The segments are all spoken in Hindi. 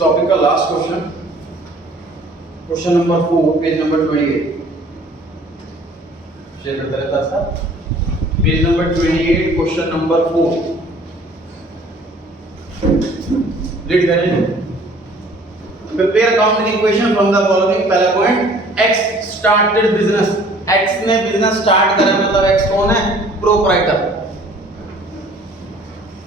टॉपिक का last question, question number 4, page number 28 share करता रहता था। Page number 28, question number 4 read करें। Prepare accounting equation from the following. पहला point, X started business. X ने बिजनेस स्टार्ट करा, मतलब एक्स कौन है? Proprietor.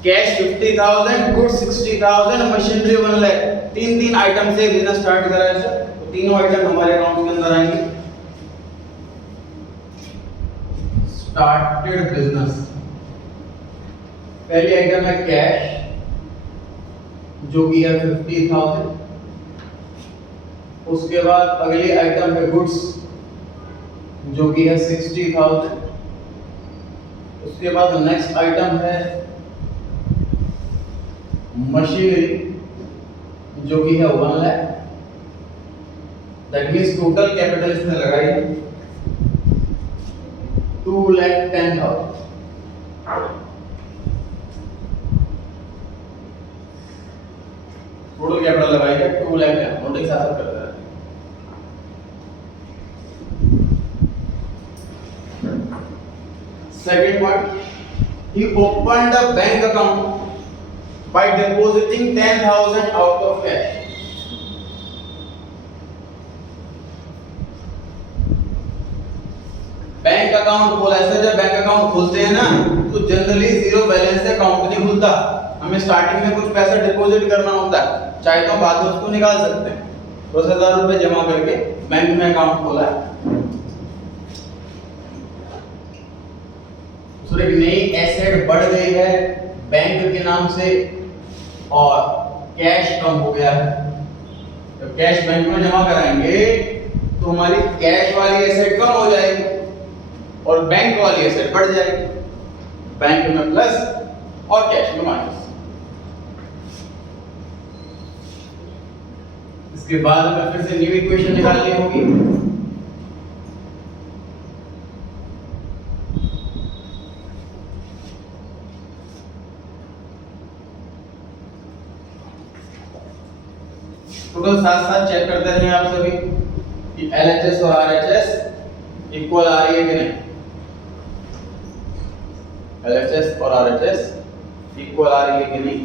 Cash 50,000, goods 60,000, machinery 1 lakh. तीन आइटम से बिजनेस स्टार्ट करा है सर, तो तीनों आइटम हमारे अकाउंट के अंदर आएंगे। स्टार्टेड बिजनेस, पहली आइटम है कैश जो कि है 50,000। उसके बाद अगली आइटम है गुड्स जो कि है 60,000। उसके बाद नेक्स्ट आइटम है मशीनरी जो कि है 1 lakh. That means total capital इसमें लगाई है 2,10,000। टोटल कैपिटल लगाई है 2,10,000। नोटिस ऐसा कर रहा है। Second part, he opened a bank account by depositing 10,000 out of cash. Bank account खोला है। जब बैंक अकाउंट खोलते हैं ना तो जनरली जीरो बैलेंस से अकाउंट नहीं खुलता। हमें स्टार्टिंग में कुछ पैसा डिपॉजिट करना होता है, चाहे तो बाद में उसको निकाल सकते हैं। 10,000 रुपए जमा करके बैंक में अकाउंट खोला है। एक नई एसेट बढ़ गई है बैंक के नाम से और कैश कम हो गया है। जब कैश बैंक में जमा कराएंगे तो हमारी कैश वाली एसेट कम हो जाएगी और बैंक वाली एसेट बढ़ जाएगी। बैंक में प्लस और कैश में माइनस। इसके बाद हमें फिर से न्यू इक्वेशन निकालनी होगी। टोटल साथ चेक करते रहें आप सभी कि LHS और RHS इक्वल आ रही है कि नहीं। LHS और RHS इक्वल आ रही है कि नहीं,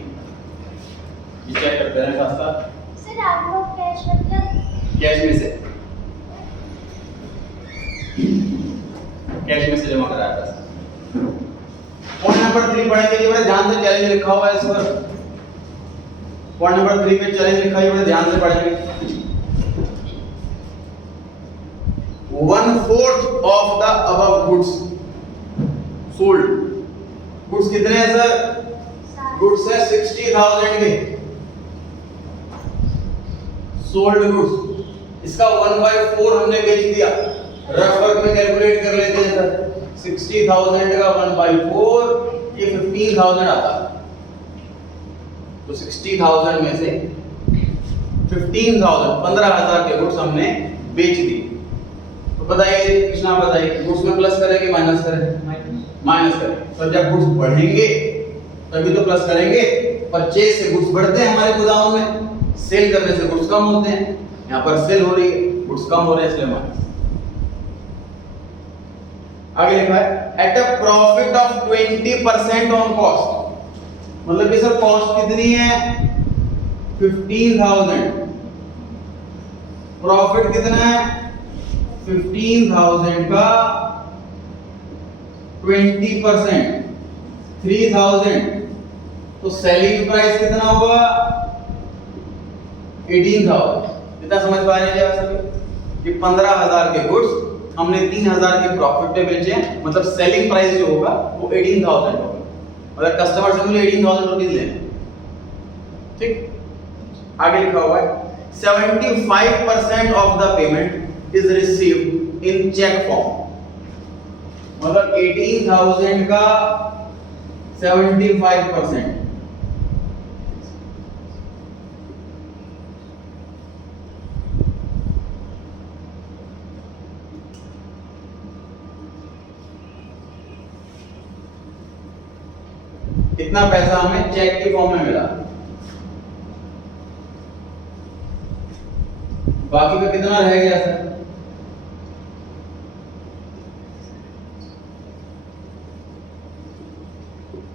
ये चेक करते रहें साथ साथ। सर आउट ऑफ कैश मतलब कैश में से, कैश में से जमा कराया पैसा। पॉइंट नंबर 3 पढ़ेंगे। ये बड़े ध्यान से चैलेंज लिखा हुआ है इस पर। पॉइंट नंबर 3 पे चैलेंज लिखा है, बड़े ध्यान से पढ़ेंगे। 1/4 of the above goods sold. Goods कितने हैं सर? गुड्स है 60,000 के। सोल्ड गुड्स, इसका 1/4 हमने बेच दिया। रफ वर्क में कैलकुलेट कर लेते हैं सर। 60,000 का 1/4 ये 15,000 आता है। तो 60,000 में से 15,000 15,000 के गुड्स हमने बेच दी। तो बताइए कृष्णा, बताइए गुड्स में प्लस करें कि माइनस करें? माइनस करें। तो जब गुड्स बढ़ेंगे तभी तो प्लस करेंगे। परचेज से गुड्स बढ़ते हैं हमारे गोदाम में, सेल करने से गुड्स कम होते हैं। यहाँ पर सेल हो रही है, गुड्स कम हो रहे हैं, इसलिए माइनस। आगे लिखा है at a profit of 20% on cost. मतलब कि सर कॉस्ट कितनी है? 15,000। प्रॉफिट कितना है? 15,000 का 20% 3,000। तो सेलिंग प्राइस कितना होगा? 18,000। कितना समझ पा रहे हैं आप सभी कि 15,000 के गुड्स हमने 3,000 के प्रॉफिट पे बेचे, मतलब सेलिंग प्राइस जो होगा वो 18,000 होगा। मतलब कस्टमर से मुझे 18,000 रुपीज लेने। ठीक, आगे लिखा हुआ है 75% of the payment is received in cheque form. मतलब 18,000 का 75%। इतना पैसा हमें चेक के फॉर्म में मिला। बाकी का कितना रह गया सर?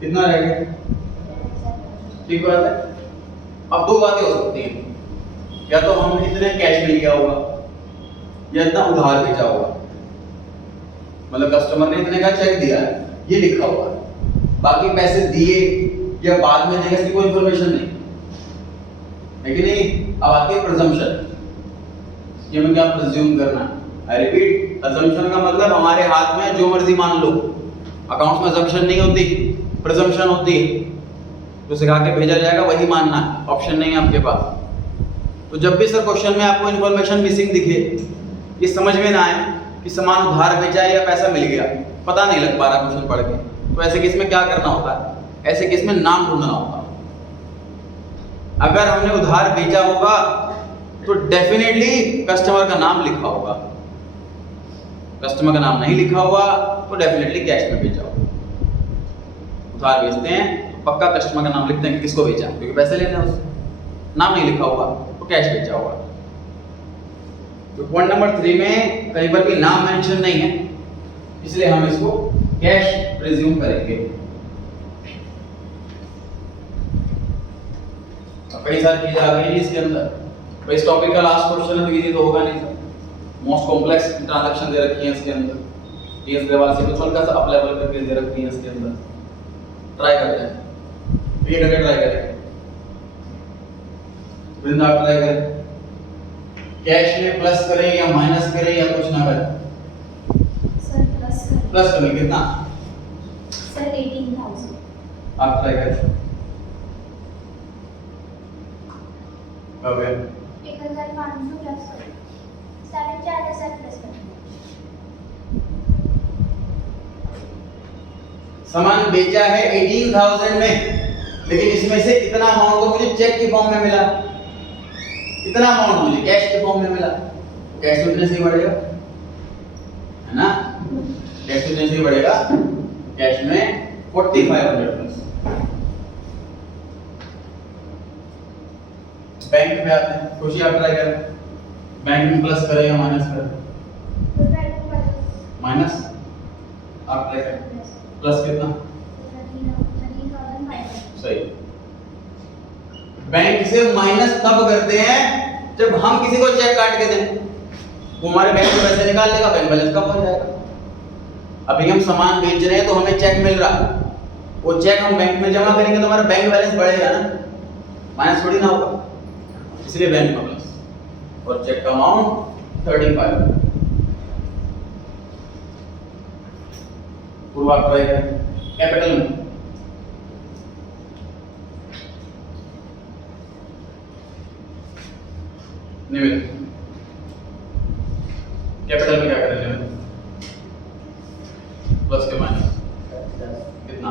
कितना रह गया? ठीक बात है। अब दो बातें हो सकती हैं, या तो हमने इतने कैश में लिया होगा या इतना उधार भेजा होगा। मतलब कस्टमर ने इतने का चेक दिया है, ये लिखा हुआ है, बाकी पैसे दिए या बाद में देंगे इसकी कोई इंफॉर्मेशन नहीं है कि नहीं। अब आती है प्रिजम्पशन, ये में क्या प्रिज्यूम करना। आई रिपीट, अजम्पशन का मतलब हमारे हाथ में जो मर्जी मान लो। अकाउंट्स में अजम्पशन नहीं होती, प्रिजम्पशन होती है। जो सिखा के भेजा जाएगा वही मानना है, ऑप्शन नहीं है आपके पास। तो जब भी सर क्वेश्चन में आपको इन्फॉर्मेशन मिसिंग दिखे, ये समझ में ना आए कि सामान उधार बेचा है या पैसा मिल गया, पता नहीं लग पा रहा क्वेश्चन पढ़ के, तो ऐसे केस में क्या करना होता है? ऐसे केस में नाम ढूंढना होता है। अगर हमने उधार बेचा होगा तो डेफिनेटली कस्टमर का नाम लिखा होगा, कस्टमर का नाम नहीं लिखा हुआ तो डेफिनेटली कैश में बेचा होगा। उधार बेचते हैं तो पक्का कस्टमर का नाम लिखते हैं कि किसको बेचा, क्योंकि पैसे लेने हैं उससे। नाम नहीं लिखा हुआ तो कैश बेचा होगा। तो पॉइंट नंबर 3 में कहीं पर भी नाम मेंशन नहीं है, इसलिए हम इसको कैश प्रिज्यूम करेंगे। कई सारी चीजें आ गई इसके अंदर। तो इस टॉपिक का लास्ट क्वेश्चन है, तो इजी तो होगा नहीं सर। मोस्ट कॉम्प्लेक्स ट्रांजैक्शन दे रखी है इसके अंदर, टीएस लेवल से कुछ हल्का सा अप लेवल करके दे रखी है इसके अंदर। ट्राई करते हैं, ये करके ट्राई करें। वृंदा आप ट्राई करें, कैश में प्लस करें या माइनस करें या कुछ ना करें। सर प्लस कर। प्लस करें कितना? सर 18,000। आप ट्राई करें। ओके 1,500 प्लस कर, 4,500 प्लस कर। सामान बेचा है 18,000 में, लेकिन इसमें से इतना अमाउंट तो मुझे चेक के फॉर्म में मिला, इतना अमाउंट मुझे कैश के फॉर्म में मिला। कैश तो इतने से ही बढ़ेगा, है ना? कैश तो इतने से ही बढ़ेगा। कैश में 4,500 प्लस। बैंक में आते हैं, खुशी आप ट्राई करें। बैंक में प्लस करें या माइनस करें? माइनस। आप ट्राई करें। प्लस कितना? 13,500। सही। बैंक से माइनस तब करते हैं जब हम किसी को चेक काट के दें, वो हमारे बैंक में पैसे निकाल लेगा, बैंक बैलेंस कम हो जाएगा। अभी हम सामान बेच रहे हैं तो हमें चेक मिल रहा, वो चेक हम बैंक में जमा करेंगे तो हमारा बैंक बैलेंस बढ़ेगा ना, माइनस थोड़ी ना होगा। इसलिए बैंक में प्लस, और चेक का अमाउंट 35। पूर्व आप ट्राई करें। कैपिटल में निवेद, कैपिटल में क्या करें? निवेद प्लस के माइनस कितना?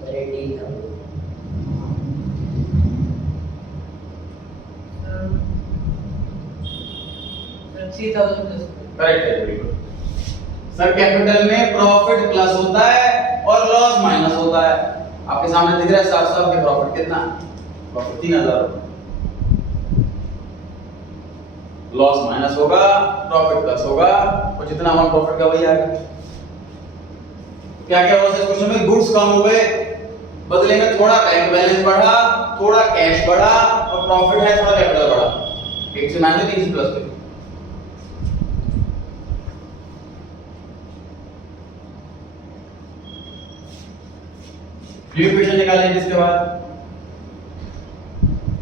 सर 18,000। करेक्ट है, बिल्कुल सर। कैपिटल में प्रॉफिट प्लस होता है और लॉस माइनस होता है। आपके सामने दिख रहा है साफ साफ कि प्रॉफिट कितना? प्रॉफिट 3,000, लॉस माइनस होगा, प्रॉफिट प्लस होगा, और जितना अमाउंट प्रॉफिट का वही आएगा। क्या क्या हुआ इस क्वेश्चन में? गुड्स कम हो गए, बदले में थोड़ा बैंक बैलेंस बढ़ा, थोड़ा कैश बढ़ा, और प्रॉफिट है थोड़ा कैपिटल बढ़ा। एक से माइनस, तीन से प्लस पे। न्यू इक्वेशन निकालें जिसके बाद।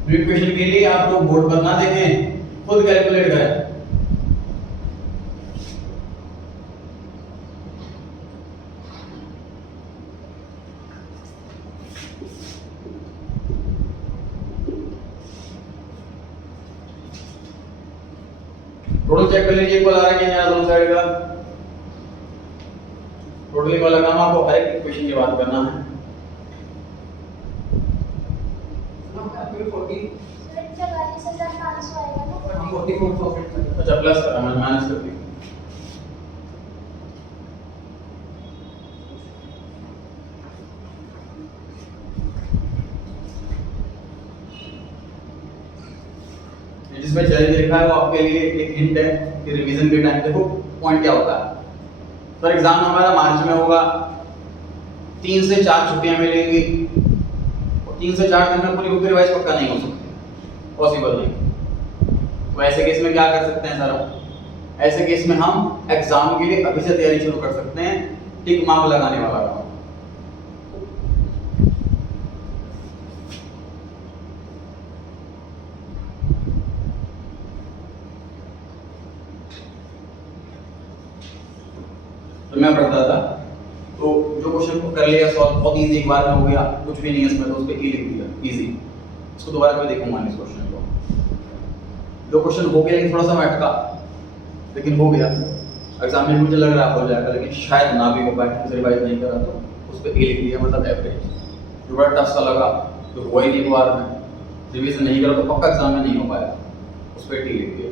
न्यू इक्वेशन के लिए आप लोग बोर्ड पर ना देखें, खुद कैलकुलेट करें। टोटल चेक कर लीजिए, इक्वल आ रहा है कि नहीं आ रहा दोनों साइड का। टोटल इक्वल का काम आपको हर एक इक्वेशन की बात करना है। सर 44,500 आएगा ना? 44,000। अच्छा प्लस करा, मैंने माइनस कर दिया। जिसमें चैलेंज लिखा है वो आपके लिए एक हिंट है कि रिवीजन के टाइम देखो पॉइंट क्या होता है। फॉर एग्जाम हमारा मार्च में होगा, 3 से 4 छुट्टियां मिलेंगी और 3 से 4 दिन में पूरी बुक रिवाइज पक्का नहीं हो सकती, पॉसिबल नहीं। तो ऐसे केस में क्या कर सकते हैं सर? ऐसे केस में हम एग्जाम के लिए अभी से तैयारी शुरू कर सकते हैं, टिक मार्क लगाने वाला काम। तो मैं पढ़ता था, तो जो क्वेश्चन को कर लिया सॉल्व बहुत इजी, एक बार में हो गया, कुछ भी नहीं है इसमें, तो उस पे ई लिख दिया, इजी। इसको दोबारा मैं देखूंगा इस क्वेश्चन को। जो क्वेश्चन हो गया लेकिन थोड़ा सा मैं अटका, लेकिन हो गया। एग्जाम में मुझे लग रहा हो जाएगा, लेकिन शायद ना भी हो पाए, रिवाइज नहीं करा तो उस पे ए लिख दिया, मतलब एवरेज। जो बड़ा टफ सा लगा तो हुआ ही नहीं बार में, रिवीजन नहीं करा तो पक्का एग्जाम में नहीं हो पाया, उस पर टी लिख दिया।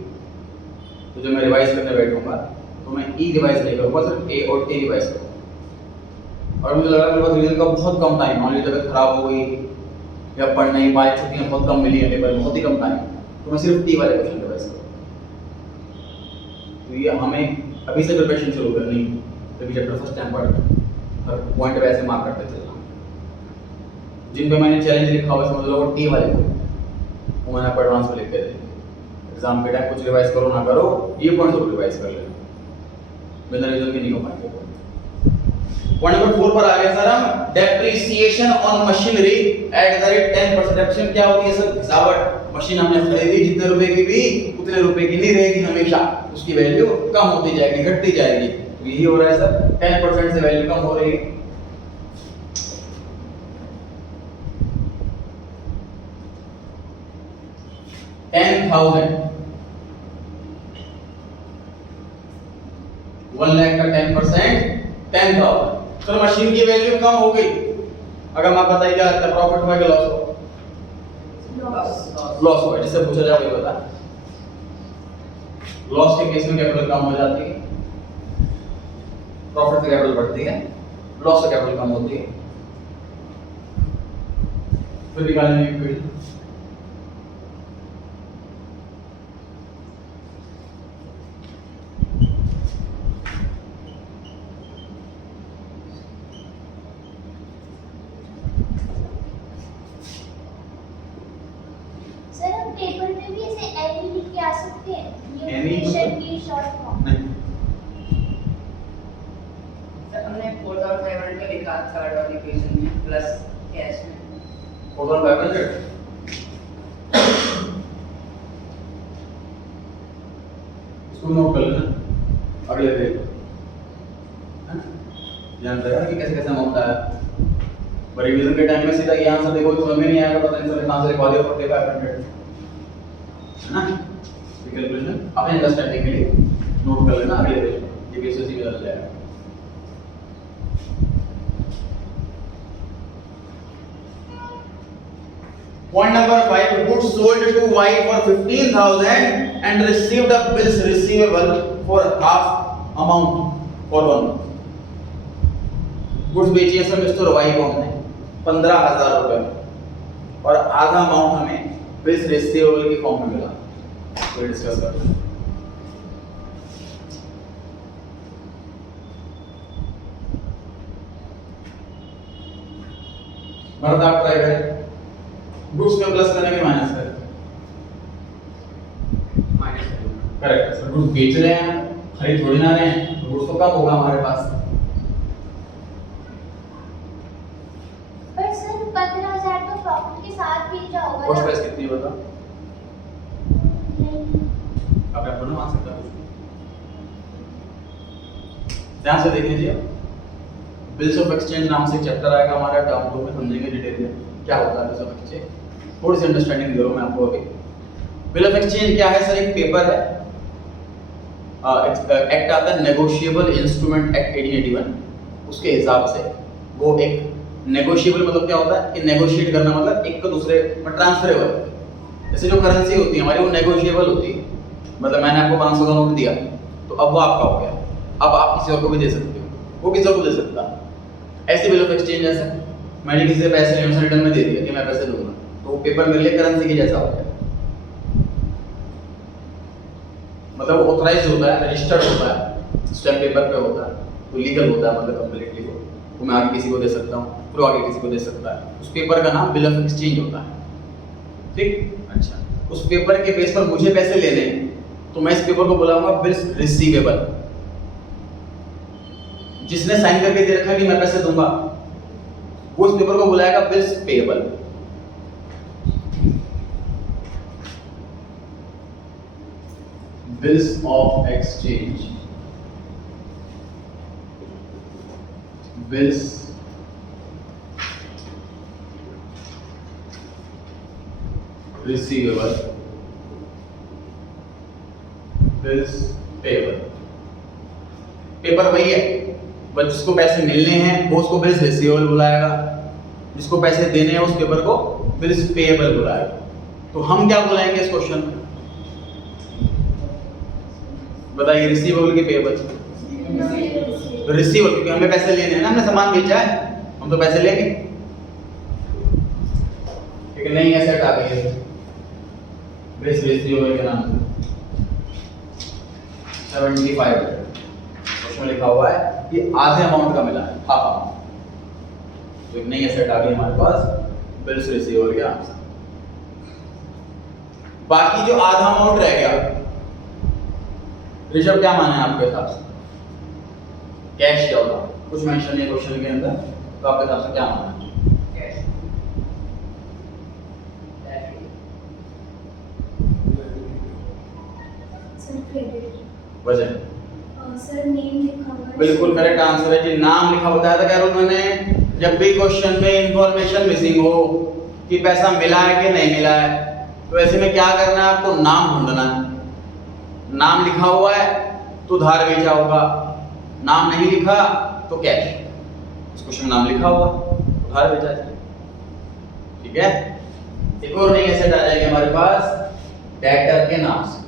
तो जब मैं रिवाइज करने बैठूंगा तो मैं ई रिवाइज नहीं करूंगा, सिर्फ ए और टी रिवाइज करूंगा। और मुझे लग रहा है मेरे पास रिवीजन का बहुत कम टाइम, मान लीजिए तबियत खराब हो गई या पढ़ नहीं पाए, छुट्टियां बहुत कम मिली है पेपर में, बहुत ही कम टाइम, तो मैं सिर्फ टी वाले क्वेश्चन रिवाइज करूंगा। तो ये हमें अभी से प्रिपरेशन शुरू करनी है, तभी चैप्टर फर्स्ट टाइम पढ़ हर पॉइंट पे ऐसे मार्क करते चलना। जिन पे मैंने चैलेंज लिखा हुआ समझ लो वो टी वाले वो मैंने एडवांस में लिख के दे, एग्जाम के टाइम कुछ रिवाइज करो ना करो, ये पॉइंट जरूर रिवाइज कर लेना, बिना रिवीजन के नहीं हो पाएंगे। पॉइंट नंबर 4 पर आ गए सर हम, depreciation on machinery at the rate 10%। Depreciation क्या होती है सर? घिसावट। मशीन हमने खरीदी जितने रुपए की भी उतने रुपए की नहीं रहेगी हमेशा, उसकी वैल्यू कम होती जाएगी, घटती जाएगी। तो यही हो रहा है सर, 10% से वैल्यू कम हो रही है। $1 लाख का 10%, 10,000। तो मशीन की वैल्यू कम हो गई। अगर मैं बताइए क्या लगता है, प्रॉफिट हुआ कि लॉस हुआ? लॉस हुआ, जिससे पूछा जाए वही बता। लॉस के केस में कैपिटल कम हो जाती है, प्रॉफिट से कैपिटल बढ़ती है, लॉस से कैपिटल कम होती है। फिर निकालेंगे इक्वेशन। सर हम पेपर में भी ऐसे एनी लिख के आ सकते हैं, ये Any इक्वेशन की शॉर्ट फॉर्म। नहीं, सर हमने 4500 का लिखा थर्ड वाली इक्वेशन में प्लस कैश में 4500 इसको नोट कर लेना, अगले पेज ध्यान रखना कि कैसे कैसे अमाउंट आया। रिवीजन के टाइम में सीधा यहाँ से देखो तो समझ में नहीं आएगा, पता नहीं चले कहाँ से लिखवा दिया 4500, है ना? कैलकुलेशन अपने अंडरस्टैंडिंग के लिए नोट कर लेना, अगले पेज पे ये बेसिस ही मिल जाएगा। Point number 5, goods sold to Y for 15,000 and received a bills receivable for half amount for 1 month. Goods बेची है सर स्टोर Y को हमने 15,000 रुपए में, और आधा अमाउंट हमें बिल्स रिसीवेबल की फॉर्म में मिला। तो डिस्कस करते हैं। भरत आप ट्राई करें, गुड्स में प्लस करने में माइनस करें। माइनस करेक्ट है सर, गुड्स बेच रहे हैं, खरीद थोड़ी ना रहे हैं, तो गुड्स तो कम होगा हमारे पास। पर सर 15,000 तो प्रॉफिट के साथ बेचा होगा कॉस्ट ना? प्राइस कितनी है बता? नहीं, आप अपना मान सकते हैं कुछ। ध्यान से देख लीजिए, बिल्स ऑफ एक्सचेंज नाम से चैप्टर आएगा हमारा, टर्म 2 में समझेंगे डिटेल में क्या होता है बिल्स ऑफ एक्सचेंज। थोड़ी सी अंडरस्टैंडिंग दे रहा हूं मैं आपको अभी। बिल ऑफ एक्सचेंज क्या है सर? एक पेपर है, एक्ट आता है नेगोशिएबल इंस्ट्रूमेंट एक्ट 1881, उसके हिसाब से वो एक नेगोशिएबल मतलब क्या होता है कि नेगोशिएट करना मतलब एक को दूसरे में ट्रांसफरेबल। जैसे जो करेंसी होती है हमारी वो नेगोशिएबल होती है, मतलब मैंने आपको 500 का नोट दिया तो अब वो आपका हो गया, अब आप किसी और को भी दे सकते हो, वो किसी और को दे सकता है। ऐसे बिल ऑफ एक्सचेंज जैसे मैंने किसी से पैसे रिटर्न में दे दिया कि मैं पैसे दूंगा, तो वो पेपर मेरे लिए करेंसी के जैसा हो गया। मतलब वो ऑथराइज होता है, रजिस्टर्ड होता है, स्टैम्प पेपर पे होता है, तो लीगल होता है, मतलब कंप्लीटली वो मैं आगे किसी को दे सकता हूँ, फिर वो आगे किसी को दे सकता है। उस पेपर का नाम बिल ऑफ एक्सचेंज होता है। ठीक, अच्छा, उस पेपर के बेस पर मुझे पैसे लेने हैं, तो मैं इस पेपर को बुलाऊंगा बिल्स रिसीवेबल। जिसने साइन करके दे रखा है कि मैं पैसे दूंगा, वो इस पेपर को बुलाएगा bills payable. Bills of exchange, bills receivable, bills payable. Paper वही है, बस जिसको पैसे मिलने हैं वो उसको बिल्स रिसीवेबल बुलाएगा, जिसको पैसे देने हैं उस पेपर को बिल्स पेएबल बुलाएगा। तो हम क्या बुलाएंगे इस क्वेश्चन में, बताइए, रिसीवेबल की पेएबल? रिसीवेबल, क्योंकि हमें पैसे लेने हैं ना, हमने सामान बेचा है, हम तो पैसे लेंगे। ठीक है, नहीं है, सेट आ गई है बिल्स रिसीवेबल के नाम से 75 उसमें लिखा हुआ है कि आधे अमाउंट का मिला है, हाफ अमाउंट। तो एक नई एसेट आ गई हमारे पास बिल्स रिसीवेबल के नाम से। बाकी जो आधा अमाउंट रह गया, ऋषभ क्या माना है आपके हिसाब से, कैश क्या होगा? कुछ मेंशन है क्वेश्चन के अंदर, तो आपके हिसाब से क्या माना है? कैश। Sir credit. वजह? सर नेम लिखा हुआ है। बिल्कुल करेक्ट आंसर है जी, नाम लिखा होता है। तो क्या रूल मैंने, जब भी क्वेश्चन में इंफॉर्मेशन मिसिंग हो कि पैसा मिला है कि नहीं मिला है, तो ऐसे में क्या करना है, आपको नाम ढूंढना है। नाम लिखा हुआ है तो उधार बेचा होगा, नाम नहीं लिखा तो कैश। इस क्वेश्चन में नाम लिखा हुआ, उधार बेचा है। ठीक है, एक और नई एसेट आ जाएगी हमारे पास डेटर के नाम से।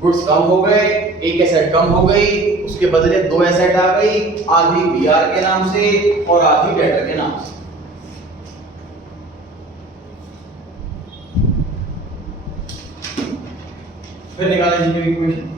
गुड्स कम हो गए, एक एसेट कम हो गई, उसके बदले दो एसेट आ गई, आधी बीआर के नाम से और आधी डेटर के नाम से। फिर निकालें जी इक्वेशन।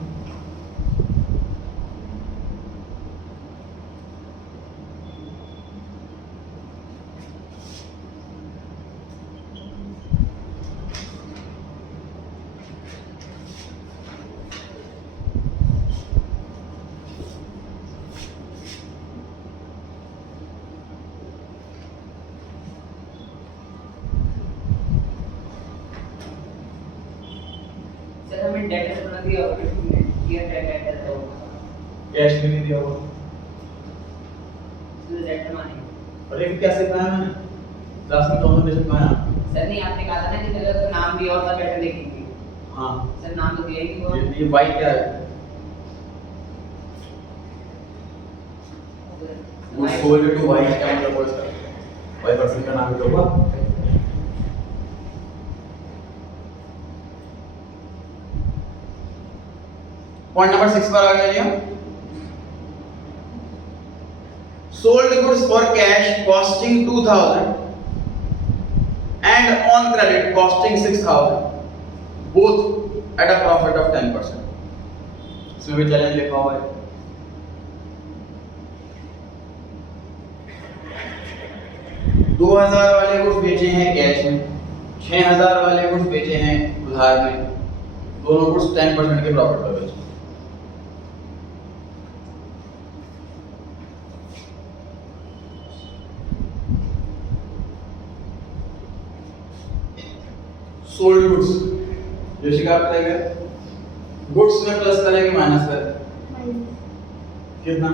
सर हमें डेटा कितना दिया होगा, किया डेटा होगा, कैश में नहीं दिया होगा। सर डेटा माने। और ये कैसे कहा मैंने, क्लास में कौन दे सकता है? सर नहीं, आपने कहा था ना कि अगर तो नाम दिया होता डेटा लिखेंगे। हाँ, सर नाम तो दिया ही नहीं हुआ। ये वाई क्या है? गुड्स सोल्ड टू वाई क्या मतलब हुआ इसका? वाई पर्सन का नाम क्या होगा? पॉइंट नंबर 6 पर आ गया जी हम। Sold goods for cash costing 2000 and on credit costing 6000, both at a profit of 10%। इसमें भी चैलेंज लिखा हुआ है। दो 2000 वाले गुड्स बेचे हैं कैश में, 6000 वाले गुड्स बेचे हैं उधार में, दोनों गुड्स 10% के प्रॉफिट पर बेचे। सोल्ड गुड्स जो शिकार करेंगे, गुड्स में प्लस करेंगे माइनस करें, कितना?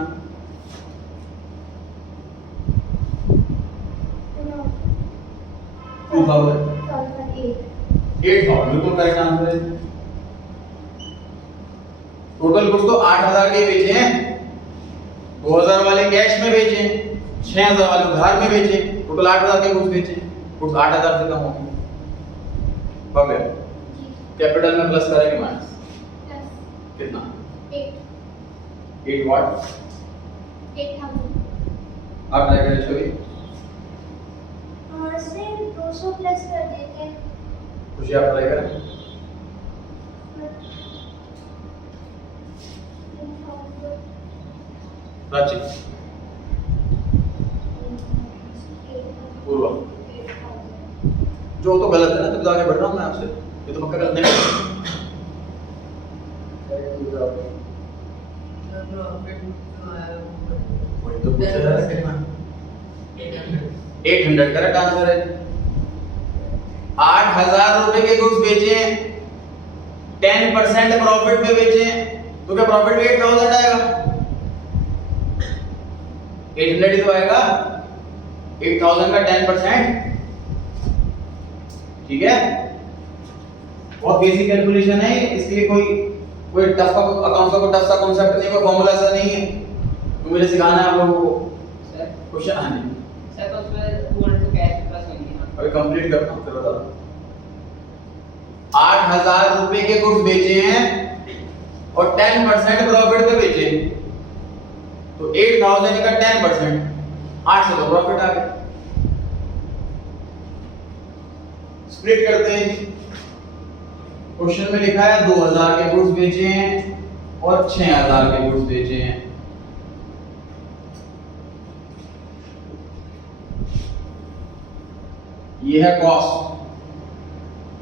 2000, 8000 बिल्कुल करेक्ट आंसर है। टोटल गुड्स तो 8000 के बेचे हैं, 2000 वाले कैश में बेचे, 6000 वाले उधार में बेचे, टोटल 8000 के गुड्स बेचे। गुड्स 8000 से कम हो गए, ओके। कैपिटल में प्लस करेंगे माइनस, कितना? 8 8 व्हाट? 8000 आप ट्राई करें इसको भी। सर 200 प्लस कर देते हैं। खुशी आप ट्राई करें। प्राची, पूर्वा, जो तो गलत है ना, तब आगे बढ़ रहा हूँ मैं आपसे, ये तो पक्का गलत नहीं है। वही तो पूछा जा रहा है कितना? 800 करेक्ट आंसर है। 8000 रुपए के गुड्स बेचे, 10% प्रॉफिट पे बेचे, तो क्या प्रॉफिट भी 8000 आएगा? 800 ही तो आएगा। 8000 का 10%, ठीक है। बहुत बेसिक कैलकुलेशन है, इसलिए कोई टफ का अकाउंट का कोई टफ सा कॉन्सेप्ट नहीं, कोई फॉर्मूला सा नहीं है, तो मुझे सिखाना है आप लोगों को। सर क्वेश्चन हाँ जी, सर तो उसमें गोल्ड तो कैश प्लस होंगी ना। अभी कंप्लीट करता हूँ फिर बता दूँ। 8000 रुपए के गुड्स बेचे हैं और 10% प्रॉफिट पे बेचे, तो 8000 का 10%, 800 का प्रॉफिट आ गया। स्प्लिट करते हैं। क्वेश्चन में लिखा है 2000 के गुड्स बेचे हैं और 6000 के गुड्स बेचे हैं। ये है कॉस्ट,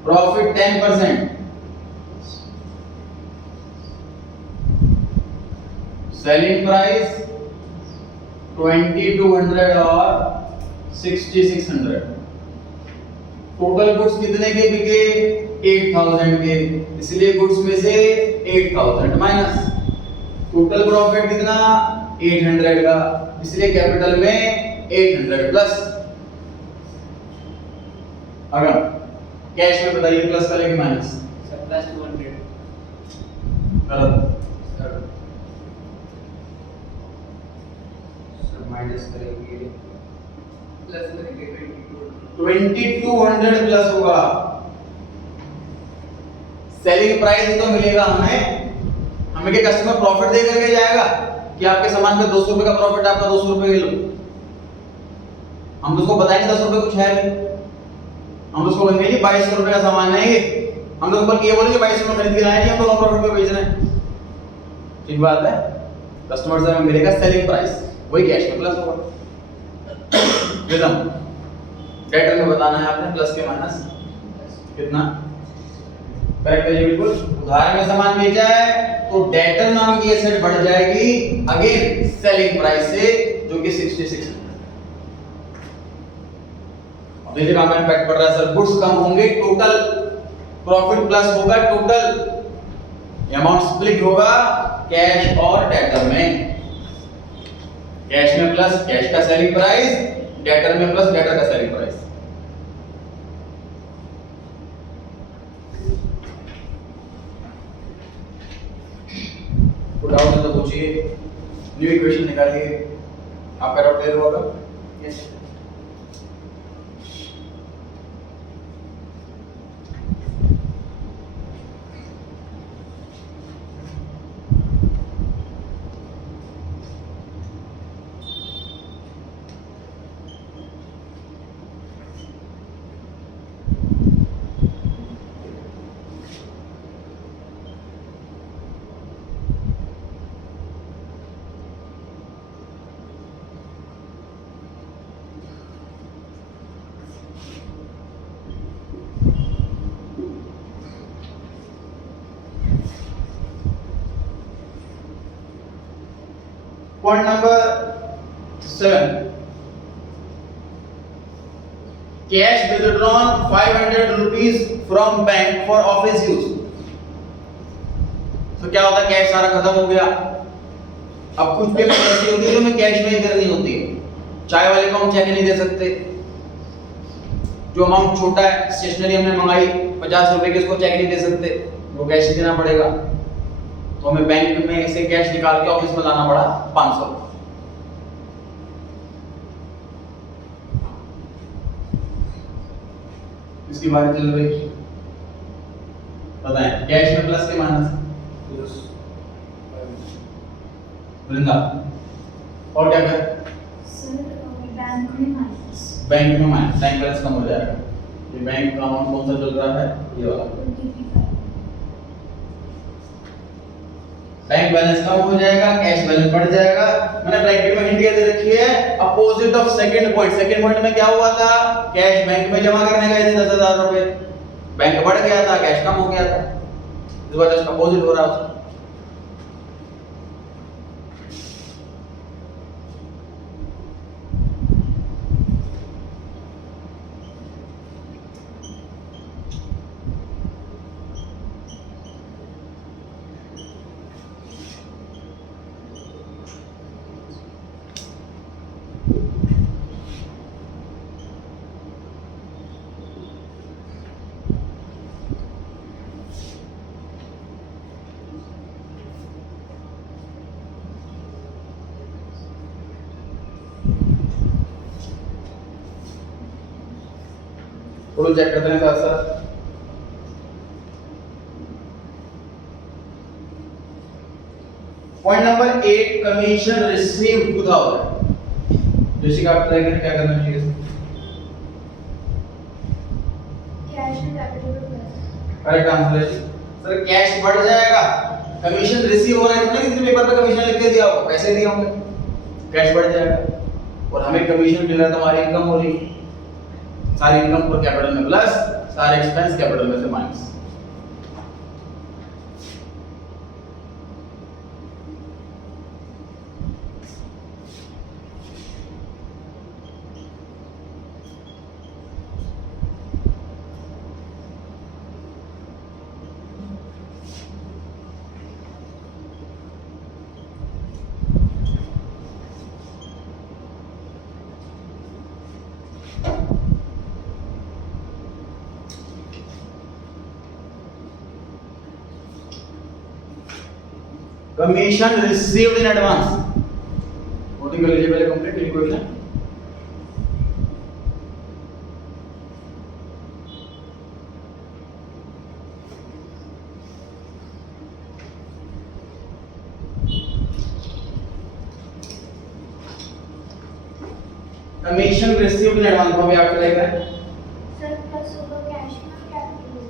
प्रॉफिट 10%, सेलिंग प्राइस 2200 और 6600। टोटल गुड्स कितने के बिके? 8000 के, इसलिए गुड्स में से 8000 माइनस टोटल प्रॉफिट कितना? 800 का, इसलिए कैपिटल में 800 प्लस। अगर कैश में बताइए प्लस का लेके माइनस? Sir plus 200। गलत। सर माइनस करेंगे, प्लस करेंगे 2200 प्लस होगा। सेलिंग प्राइस तो मिलेगा हमें क्या कस्टमर प्रॉफिट दे करके जाएगा कि आपके सामान पे 200 रुपए का प्रॉफिट, आपका 200 रुपए लो। हम तो उसको बताएंगे 10 रुपए कुछ है नहीं, हम उसको बोलेंगे जी 2200 रुपए का सामान है ये, हम लोग बल्कि ये बोलेंगे 2200 में खरीद के लाए जी, हम लोग प्रॉफिट पे बेच रहे हैं। ठीक बात है। कस्टमर से हमें मिलेगा सेलिंग प्राइस, वही कैश में प्लस होगा। रिदम डेटर में बताना है आपने प्लस के माइनस कितना। करेक्ट है जी, बिल्कुल। उधार में सामान बेचा है तो डेटर नाम की एसेट बढ़ जाएगी अगेन सेलिंग प्राइस से, जो कि 66। अब देखिए कहां का इंपैक्ट पड़ रहा है सर। गुड्स कम होंगे, टोटल प्रॉफिट प्लस होगा, टोटल अमाउंट स्प्लिट होगा कैश और डेटर में। कैश में प्लस कैश का सेलिंग प्राइस, डेटर में प्लस डेटर का सेलिंग प्राइस। डाउट है तो पूछिए, न्यू इक्वेशन निकालिए। आपका डाउट क्लियर होगा? Yes. Point number 7. Cash withdrawn 500 rupees from bank for office use. तो क्या होता है, कैश सारा खत्म हो गया। अब कुछ पेमेंट ऐसी होती है जो हमें कैश में ही करनी होती है। चाय वाले को हम चेक नहीं दे सकते, जो अमाउंट छोटा है, स्टेशनरी हमने मंगाई 50 रुपए की, उसको चेक नहीं दे सकते, वो कैश ही देना पड़ेगा। तो हमें बैंक में से कैश निकाल के ऑफिस में लाना पड़ा 500। इसकी बात चल रही, बताएं कैश में प्लस के माइनस? वृंदा और क्या कर? सर में माइनस बैंक में माइनस, बैंक बैलेंस कम हो जाएगा। ये बैंक का अमाउंट कौन सा चल रहा है, ये वाला। 25। बैंक बैलेंस कम हो जाएगा, कैश बैलेंस बढ़ जाएगा। मैंने ब्रैकेट में हिंट दे रखी है, opposite of second point. Second point में क्या हुआ था, कैश बैंक में जमा करने गए थे 10,000 रुपए, बैंक बढ़ गया था, कैश कम हो गया था। इस वजह से अपोजिट हो रहा है उसका। थोड़ा चेक करते हैं साथ साथ। Point number 8, commission received 2000। जैसे आप ट्राई करें, क्या करना चाहिए? कैश में कैपिटल प्लस करेक्ट आंसर है सर, कैश बढ़ जाएगा। कमीशन रिसीव हो रहा है तो नहीं, किसी पेपर पे कमीशन लिख के दिया होगा, पैसे दिए होंगे, कैश बढ़ जाएगा। और हमें कमीशन मिल रहा है तो हमारी इनकम हो रही है। सारी इनकम पर कैपिटल में प्लस, सारे एक्सपेंस कैपिटल में से minus. Commission received in advance, noting कर लीजिए पहले कंप्लीट यही question. Commission received in advance को भी आपको लगेगा सर प्लस होगा कैश में कैपिटल।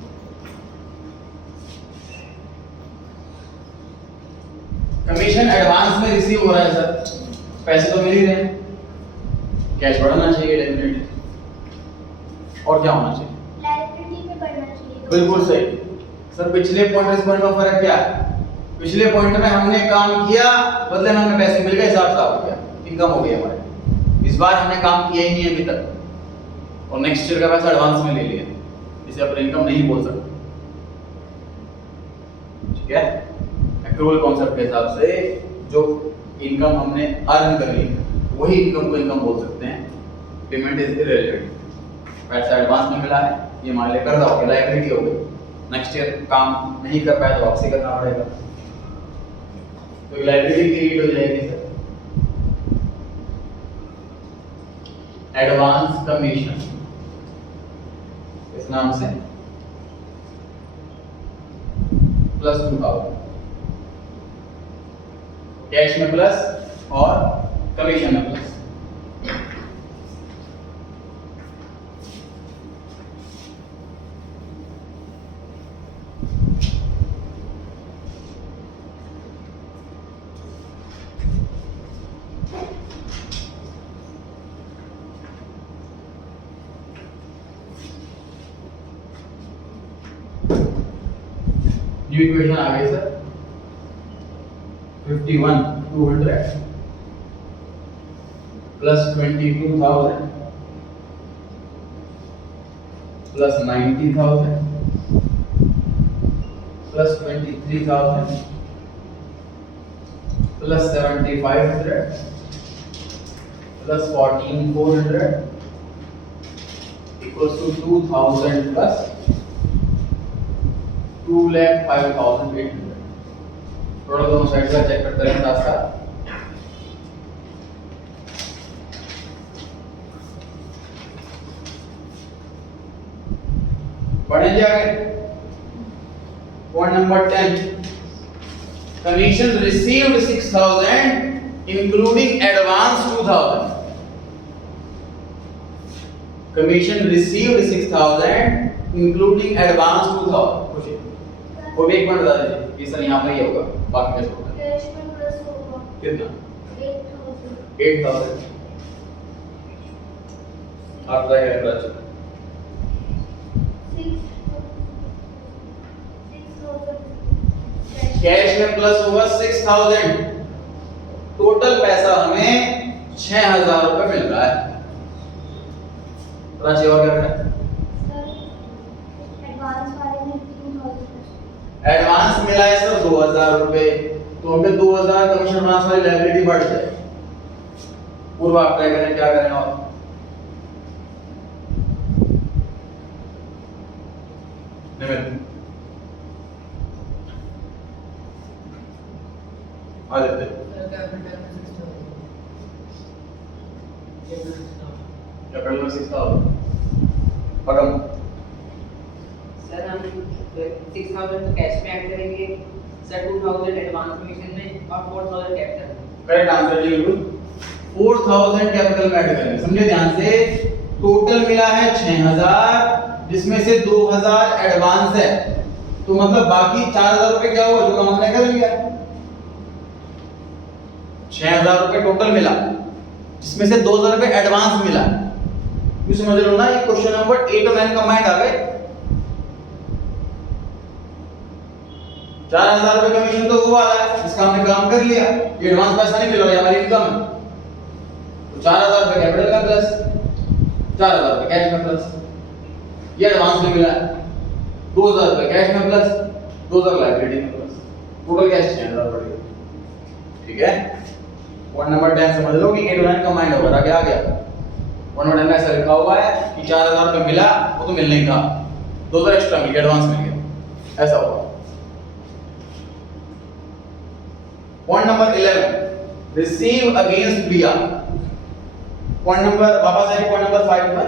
कमीशन एडवांस में रिसीव हो रहा है सर, पैसे तो मिल ही रहे हैं, कैश बढ़ना चाहिए डेफिनेटली। और क्या होना चाहिए? लायबिलिटी में बढ़ना चाहिए। बिल्कुल सही सर। पिछले पॉइंट और इस पॉइंट में फर्क क्या है? पिछले पॉइंट में हमने काम किया, बदले में हमें पैसे मिल गए, हिसाब साफ हो गया, इनकम हो गई हमारे। इस बार हमने काम किया ही नहीं अभी तक, और नेक्स्ट ईयर का पैसा एडवांस में ले लिया, इसे अपन इनकम नहीं बोल सकते। ठीक है, एक्रूअल कॉन्सेप्ट के हिसाब से जो इनकम हमने अर्न कर ली वही इनकम को इनकम बोल सकते हैं। पेमेंट इज इररिलेवेंट, पैसा एडवांस में मिला है, ये मान ले कर्जा हो गया, लायबिलिटी हो गई, नेक्स्ट ईयर काम नहीं कर पाए तो वापसी करना पड़ेगा, तो लायबिलिटी क्रिएट हो जाएगी सर। एडवांस कमीशन इस नाम से प्लस 2000, कैश में प्लस और कमीशन में प्लस। न्यू इक्वेशन आ गई sir, 51,200 plus 22,000 plus 90,000 plus 23,000 plus 7,500 plus 14,400 equals to 2,000 plus 2,05,800। थोड़ा दोनों साइड का चेक करते रहें साथ साथ। पढ़े जाएंगे point number 10, commission received 6,000 including advance 2,000। Commission received 6000 including advance 2000। पूछिए, वो भी एक बार बता दीजिए। ये सर यहाँ पे ही होगा, बाकी कैसे होगा? कैश में प्लस होगा कितना? 8000 8000। आप ट्राई करें बच्चों। 6000 कैश में प्लस होगा 6000, टोटल पैसा हमें 6000 रुपए मिल रहा है। राशि और क्या करें? एडवांस वाले में 3000 एडवांस मिला है सर 2000 रुपए, तो हमें 2000 कमीशन एडवांस वाली लायबिलिटी बढ़ जाए। पूर्व आप ट्राई करें, क्या करें और आदित्य कैपिटल में 6000 पकम सर हम 6000 तो कैश में ऐड करेंगे सर, 2000 एडवांस कमीशन में और 4000 कैपिटल में। करेक्ट आंसर जी बिल्कुल 4000 कैपिटल में ऐड करेंगे। समझे ध्यान से, टोटल मिला है 6000 जिसमें से 2000 एडवांस है, तो मतलब बाकी 4000 रुपए क्या हुआ जो काम हमने कर लिया। 6000 रुपए टोटल मिला जिसमें से 2000 रुपए एडवांस मिला। ये समझ लो ना, ये क्वेश्चन नंबर 8 और 9 कंबाइंड आ गए। 4000 रुपए कमीशन तो वो वाला है जिसका हमने काम कर लिया, ये एडवांस पैसा नहीं मिल रहा, ये हमारी इनकम है। तो 4000 रुपए कैपिटल में प्लस 4000 रुपए कैश में प्लस, ये एडवांस में मिला है। 2000 रुपए कैश में प्लस 2000 लायबिलिटी में प्लस, टोटल कैश 6000 पड़ गया। ठीक है, पॉइंट नंबर 10 समझ लो कि 8 और 9 कंबाइंड होकर आगे आ गया। पॉइंट नंबर 10 में ऐसा लिखा हुआ है कि 4000 रुपए मिला, वो तो मिलने का 2000 एक्स्ट्रा मिल गया, एडवांस मिल गया, ऐसा हुआ। Point number 11 receive against BR. Point number वापस आइए पॉइंट नंबर 5 पर।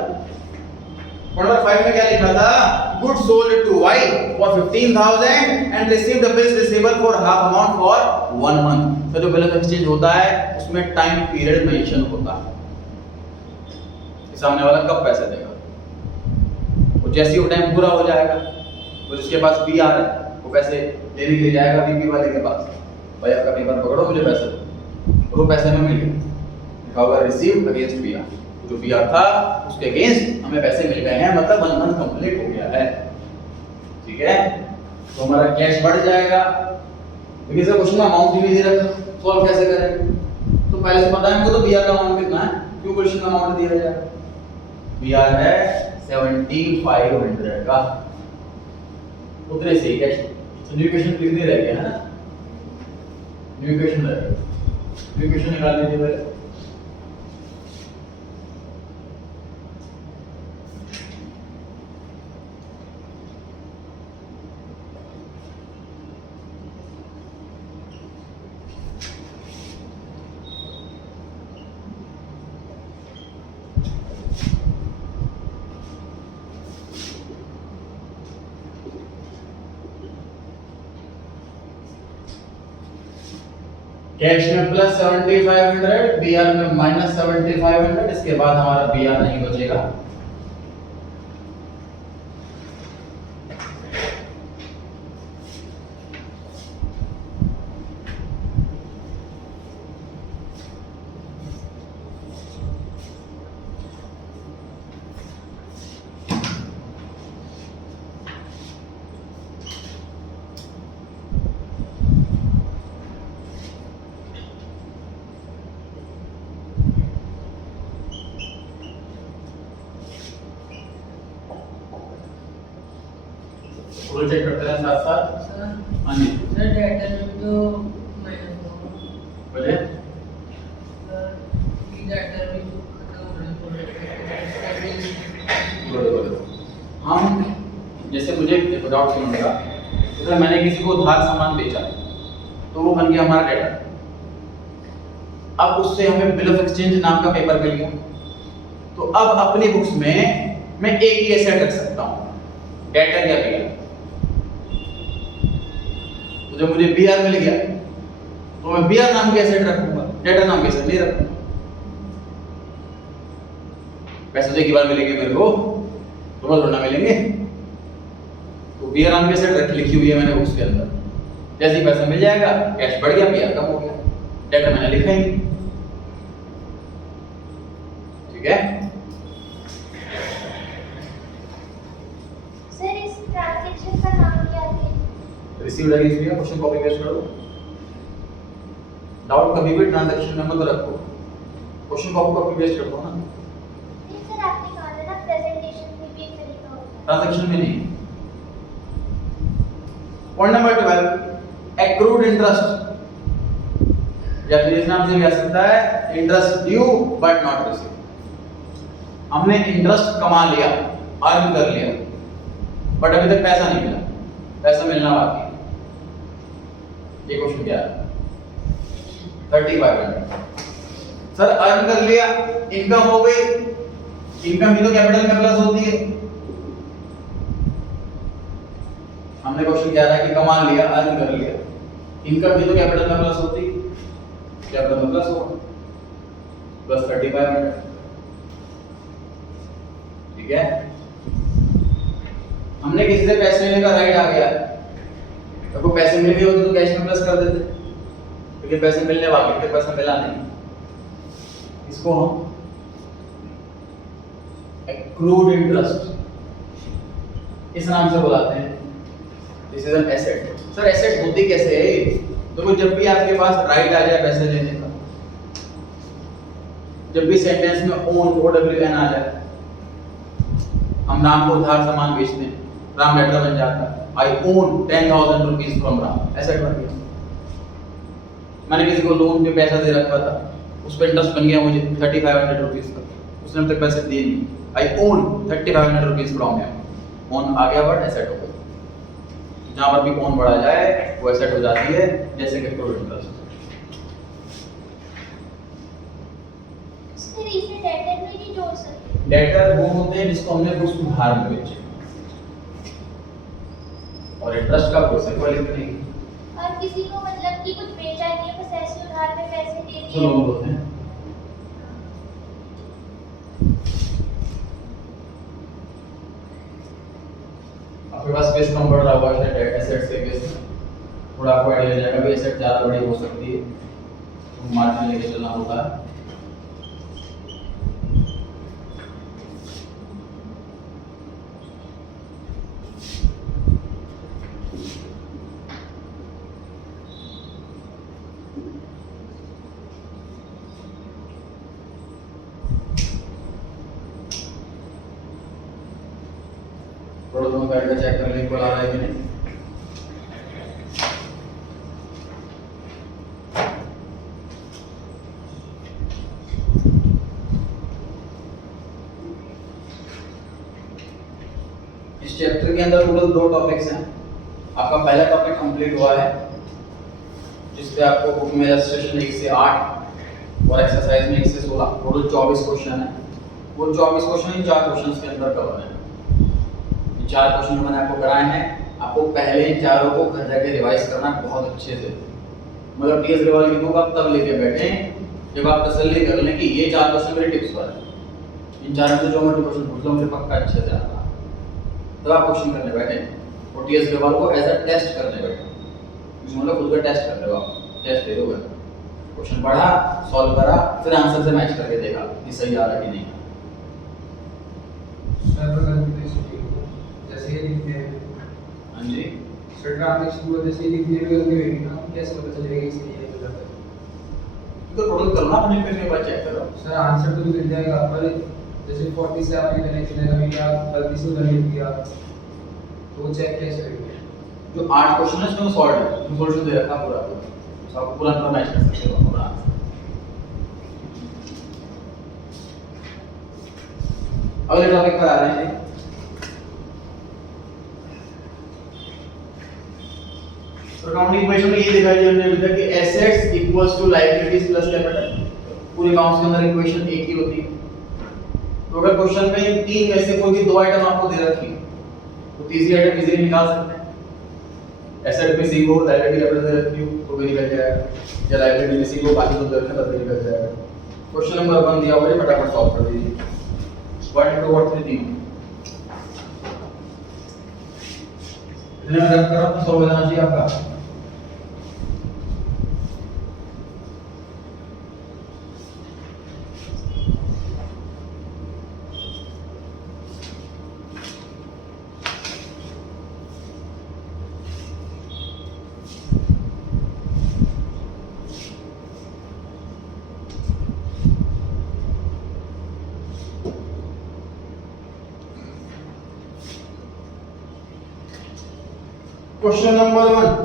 पॉइंट नंबर 5 में क्या लिखा था? Good sold to Y for 15000 and received the bills receivable for half amount for 1 month. तो जो बिल ऑफ एक्सचेंज होता है उसमें टाइम पीरियड मेंशन होता है, सामने वाला कब पैसे देगा। और जैसे ही वो टाइम पूरा हो जाएगा तो जिसके पास बीआर है वो पैसे लेने के लिए जाएगा बीपी वाले के पास, भाई आपका पेपर पकड़ो मुझे पैसे दो, और वो पैसे हमें मिल गए, लिखा होगा रिसीव अगेंस्ट बीआर। जो बीआर था उसके अगेंस्ट हमें पैसे मिल गए हैं, मतलब 1 मंथ कंप्लीट हो गया है। ठीक है, तो हमारा कैश बढ़ जाएगा। लेकिन सर क्वेश्चन में अमाउंट ही नहीं दे रखा, सॉल्व कैसे करें? तो पहले से पता है हमको तो बीआर का अमाउंट कितना है, क्यों क्वेश्चन का अमाउंट दिया जाएगा। बीआर है 7500 का, उतने से ही कैश। तो न्यू इक्वेशन लिखने रह गया है ना, न्यू इक्वेशन रह गया, न्यू इक्वेशन निकाल लीजिए पहले। कैश में प्लस 7500, बीआर में माइनस 7500, इसके बाद हमारा बीआर नहीं बचेगा। फुल चेक करते हैं साथ साथ। सर हाँ जी सर डेटा में तो माइनस होगा बोलिए। सर ये डेटा भी तो खत्म होने हम जैसे मुझे डाउट क्यों होगा, जैसे मैंने किसी को उधार सामान बेचा तो वो बन गया हमारा डेटा। अब उससे हमें बिल ऑफ एक्सचेंज नाम का पेपर मिल गया, तो अब अपनी बुक्स में मैं एक ही एसेट रख सकता हूँ, डेटा या बीआर। तो जब मुझे बीआर मिल गया तो मैं बीआर नाम के एसेट रखूंगा, डेटा नाम के एसेट नहीं रखूंगा। पैसे तो एक ही बार मिलेंगे मेरे को, रोज थोड़ा मिलेंगे। तो वी आर ऑन एसेट लिखी हुई है मैंने बुक्स के अंदर, जैसे ही पैसा मिल जाएगा कैश बढ़ गया, पीआर कम हो गया, डेटर मैंने लिखा ही नहीं। ठीक है, सर इस ट्रांजैक्शन का नाम क्या है? रिसीव्ड अगेंस्ट दिया, क्वेश्चन कॉपी पेस्ट करो। डाउट कभी भी ट्रांजैक्शन में मत रखो, क्वेश्चन कॉपी पेस्ट कर दो ना। नहीं सर, आपने कहा था ना प्रेजेंटेशन में भी एक तरीका होता है। ट्रांजैक्शन में नहीं। पॉइंट नंबर 12, एक्रूड इंटरेस्ट, या फिर इस नाम से भी आ सकता है interest due but not receive. हमने इंटरेस्ट कमा लिया, अर्न कर लिया, बट अभी तक पैसा नहीं मिला, पैसा मिलना बाकी है। ये क्वेश्चन क्या है? 3500। सर अर्न कर लिया, इनकम हो गई, इनकम भी तो कैपिटल में प्लस होती है। हमने क्वेश्चन क्या रहा है कि कमा लिया, अर्न कर लिया, इनकम भी तो कैपिटल में प्लस होती है, कैपिटल में प्लस होगा, प्लस 3500। ठीक है, हमने किसी से पैसे लेने का राइट आ गया, तो पैसे मिल गए होते तो कैश में प्लस कर देते, लेकिन पैसे मिलने बाकी थे, पैसा मिला नहीं। इसको हम एक्रूड इंटरेस्ट इस नाम से बुलाते हैं। This is an asset. Sir asset होती कैसे है? देखो जब भी आपके पास राइट आ जाए पैसे लेने का, जब भी सेंटेंस में ओन OWN आ जाए, हम राम को उधार सामान बेचते हैं, राम लेटर बन जाता है, I owe 10,000 rupees from Ram, asset बन गया। मैंने किसी को लोन पे पैसा दे रखा था, उस पर इंटरेस्ट बन गया मुझे 3500 रुपीज का, उसने अब तक पैसे दिए नहीं, I owe 3500 rupees from him. Owe आ गया बट एसेट हो गया। जहां पर भी ओन बढ़ा जाए वो एसेट हो जाती है, जैसे कि एक्रूड इंटरेस्ट। सर इसे डेटर में नहीं जोड़ सकते? डेटर वो होते हैं जिसको हमने कुछ उधार में बेचे, और इंटरेस्ट का प्रोसेस को लिख देंगे। और किसी को मतलब कि कुछ बेचा नहीं है, बस ऐसे उधार में पैसे दे तो दिए। लोन होते हैं। आपके पास स्पेस कम पड़ रहा होगा शायद एसेट्स के केस में, थोड़ा आपको आइडिया जाएगा भी एसेट ज़्यादा बड़ी हो सकती है, तो मार्जिन लेके चलना होता है। थोड़ा दोनों बैठ कर चेक कर लें इक्वल आ रहा है कि नहीं। इस चैप्टर के अंदर टोटल 2 टॉपिक्स हैं। आपका पहला टॉपिक कंप्लीट हुआ है, जिसपे आपको बुक में सेशन 1 से 8 और एक्सरसाइज में 1 से 16 टोटल 24 क्वेश्चन है। वो 24 क्वेश्चन इन 4 क्वेश्चंस के अंदर कवर है। 4 क्वेश्चन मैंने आपको कराए हैं, आपको पहले इन चारों को घर जाके रिवाइज करना बहुत अच्छे से, मतलब टीएस लेवल की बुक आप तब लेके बैठे जब आप तसल्ली कर लें कि ये 4 क्वेश्चन मेरे टिप्स पर है, इन चारों से जो मर्जी क्वेश्चन पूछ लो मुझे पक्का अच्छे से आता है, तब आप क्वेश्चन करने बैठे और टीएस लेवल को एज अ टेस्ट करने बैठे, मतलब खुद का टेस्ट कर रहे हो आप, टेस्ट दे दोगे, क्वेश्चन पढ़ा, सॉल्व करा, फिर आंसर से मैच करके देखा कि सही आ रहा है कि नहीं। जैसे ये लिखते हैं, हाँ जी, सर ट्रांजैक्शन को जैसे लिखने में गलती होगी ना, कैसे पता चलेगा इसलिए ये गलत है? तो टोटल करना अपने पेज के बाद चेक करो। सर आंसर तो मिल जाएगा, पर जैसे 47 आपने कनेक्शन है, कभी क्या गलती से उधर लिख दिया, तो वो चेक कैसे करेंगे? जो 8 क्वेश्चन है उसमें सॉल्व है, उसमें सॉल्यूशन दे रखा पूरा, तो आपको पूरा मैच कर सकते हो पूरा। अगले टॉपिक पर आ रहे हैं। अकाउंटिंग इक्वेशन में ये दिखाई दी हमने अभी तक कि assets equals to liabilities plus capital. पूरे अकाउंट्स के अंदर इक्वेशन एक ही होती है। तो अगर क्वेश्चन में 3 में से कोई भी 2 आइटम आपको दे रखी है तो तीसरी आइटम इजीली निकाल सकते हैं। एसेट में सी को लायबिलिटी कैपिटल दे रखी हो तो भी निकल जाएगा, या लायबिलिटी में सी को बाकी 2 दे रखे तब भी निकल जाएगा। क्वेश्चन नंबर 1 दिया हुआ है, फटाफट सॉल्व कर दीजिए। 1 2 और 3 तीनों इतने में रख कर तो 100 हो जाना चाहिए आपका। Question number 1.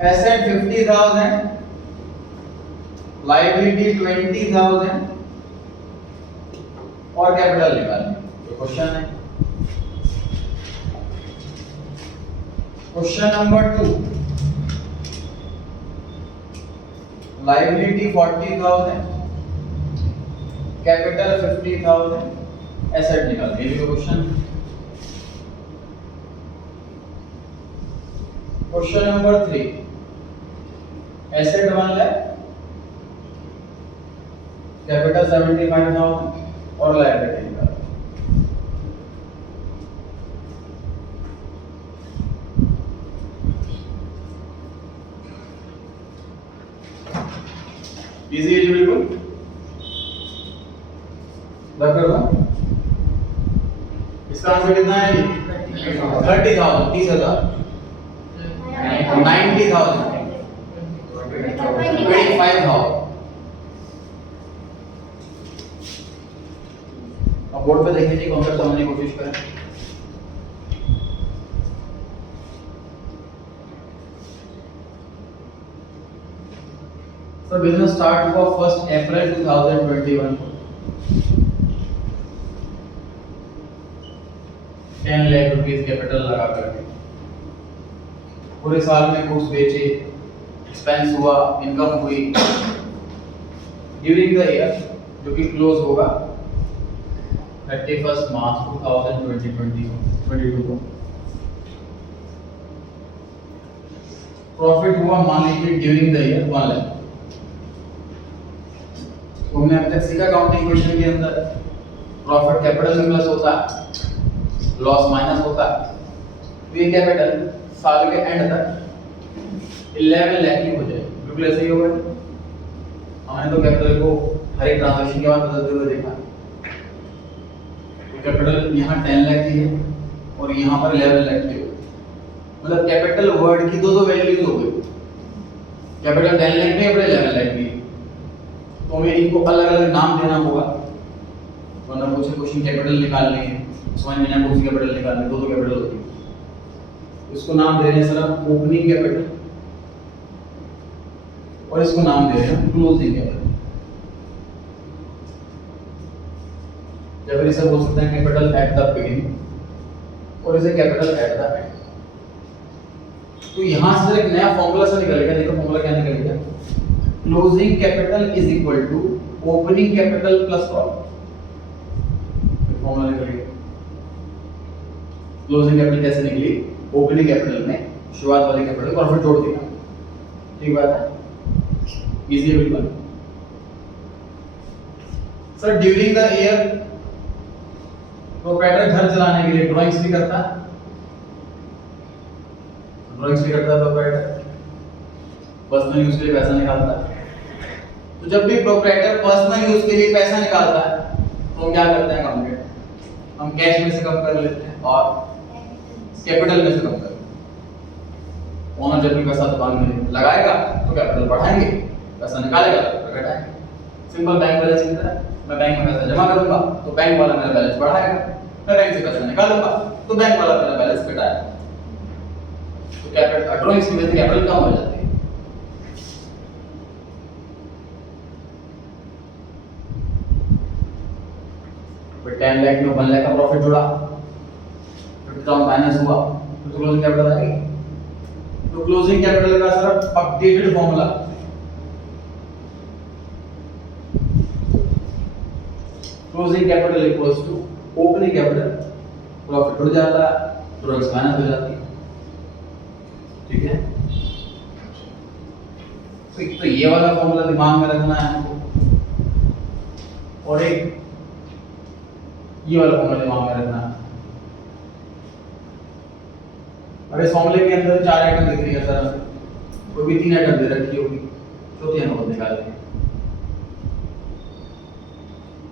Asset 50,000, liability 20,000 और कैपिटल निकालना। तो क्वेश्चन है question number 2, liability 40,000, capital 50,000, asset निकालना। ये भी question. Question number 3, asset 1 lakh, capital 75,000 और लायबिलिटी निकालना। इजी है जी बिल्कुल। कर दो। इसका आंसर कितना है जी? 30,000, 30,000, 90,000, 25,000। अब बोर्ड पे देखिए जी, कॉन्सेप्ट समझने की कोशिश करें। सर बिजनेस स्टार्ट हुआ 1 अप्रैल 2021 को। 10 लाख रुपीस कैपिटल लगा करके पूरे साल में गुड्स बेचे, एक्सपेंस हुआ, इनकम हुई। ड्यूरिंग द ईयर जो कि क्लोज होगा 31 मार्च 2022 को प्रॉफिट हुआ, मान लीजिए ड्यूरिंग द ईयर 1 लाख। तो हमने अब तक सीखा अकाउंटिंग क्वेश्चन के अंदर प्रॉफिट कैपिटल में प्लस होता है, लॉस माइनस होता है। तो ये कैपिटल साल के एंड तक 11 लाख की हो जाए। बिल्कुल ऐसे ही होगा। हमने तो कैपिटल को हर एक ट्रांजैक्शन के बाद बदलते हुए देखा। तो कैपिटल यहाँ 10 लाख की है और यहाँ पर 11 लाख की हो गई। मतलब कैपिटल वर्ड की दो वैल्यूज हो गई। कैपिटल 10 लाख की है, 11 लाख की। तो हमें इनको अलग अलग नाम देना होगा। वरना मुझे क्वेश्चन कैपिटल निकालनी है, समझ में ना कौन सी कैपिटल निकालनी, दो कैपिटल होती है। इसको नाम दे रहे हैं सर हम ओपनिंग कैपिटल और इसको नाम दे रहे हैं क्लोजिंग कैपिटल। जब इसे बोल सकते हैं कैपिटल एट द बिगिनिंग और इसे कैपिटल एट द एंड। तो यहां से एक नया फॉर्मूला सा निकलेगा। देखो फॉर्मूला क्या निकलेगा? Closing capital is equal to opening capital plus profit. Formula निकलेगा। क्लोजिंग कैपिटल कैसे निकली? ओपनिंग कैपिटल में शुरुआत वाले कैपिटल प्रॉफिट जोड़ दिया। ठीक बात है, इजी है बिल्कुल। Sir during the year proprietor घर चलाने के लिए ड्राइंग्स भी करता है। ड्राइंग्स भी करता है प्रोप्राइटर, पर्सनल यूज के लिए पैसा निकालता है। तो जब भी प्रोप्राइटर पर्सनल यूज के लिए पैसा निकालता है तो हम क्या करते हैं अकाउंटेंट? हम कैश में से कम कर लेते हैं और कैपिटल में से कम कर लेते हैं। ओनर जब भी पैसा दुकान में लगाएगा तो कैपिटल बढ़ाएंगे, पैसा निकालेगा तो घटाएंगे। सिंपल बैंक बैलेंस की तरह। मैं बैंक में पैसा जमा करूंगा तो बैंक वाला मेरा बैलेंस बढ़ाएगा, मैं बैंक से पैसा निकालूंगा तो बैंक वाला मेरा बैलेंस घटाएगा। तो कैपिटल ड्राइंग्स की वजह से कैपिटल कम हो जाती है। फिर 10 लाख में 1 लाख का प्रॉफिट जुड़ा, फिर माइनस हुआ तो क्लोजिंग कैपिटल आएगी। तो क्लोजिंग कैपिटल का सिर्फ updated formula closing capital equals to opening capital, profit जुड़ जाता है, ड्राइंग्स माइनस हो जाती है। ठीक है। तो एक तो ये वाला फॉर्मूला दिमाग में रखना है हमको, और एक ये वाला फॉर्मूला दिमाग में रखना है। अब इस फॉर्मूले के अंदर 4 आइटम दिख रही है सर, कोई भी 3 आइटम दे रखी होगी, चौथी नंबर निकाल लेंगे।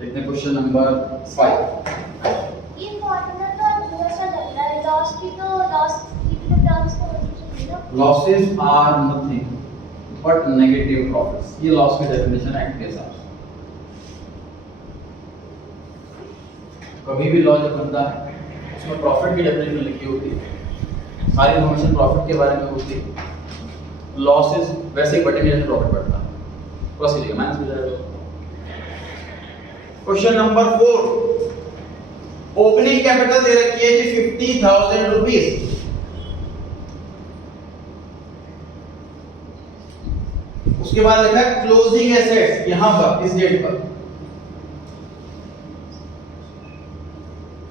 देखते हैं क्वेश्चन नंबर 5। ये फॉर्मूला तो थोड़ा सा लग रहा है, लॉस की तो टर्म्स को चाहिए ना। Losses are nothing but negative profits, ये लॉस की डेफिनेशन है के हिसाब से। कभी भी लॉ जब बनता है उसमें प्रॉफिट की डेफिनेशन लिखी होती है, सारी इन्फॉर्मेशन प्रॉफिट के बारे में होती है। लॉसेस वैसे ही बढ़ेंगे जैसे प्रॉफिट बढ़ता है, बस ये माइनस हो जाएगा। क्वेश्चन नंबर 4, ओपनिंग कैपिटल दे रखी है जी 50,000 रुपीज। उसके बाद लिखा है क्लोजिंग एसेट्स, यहां पर इस डेट पर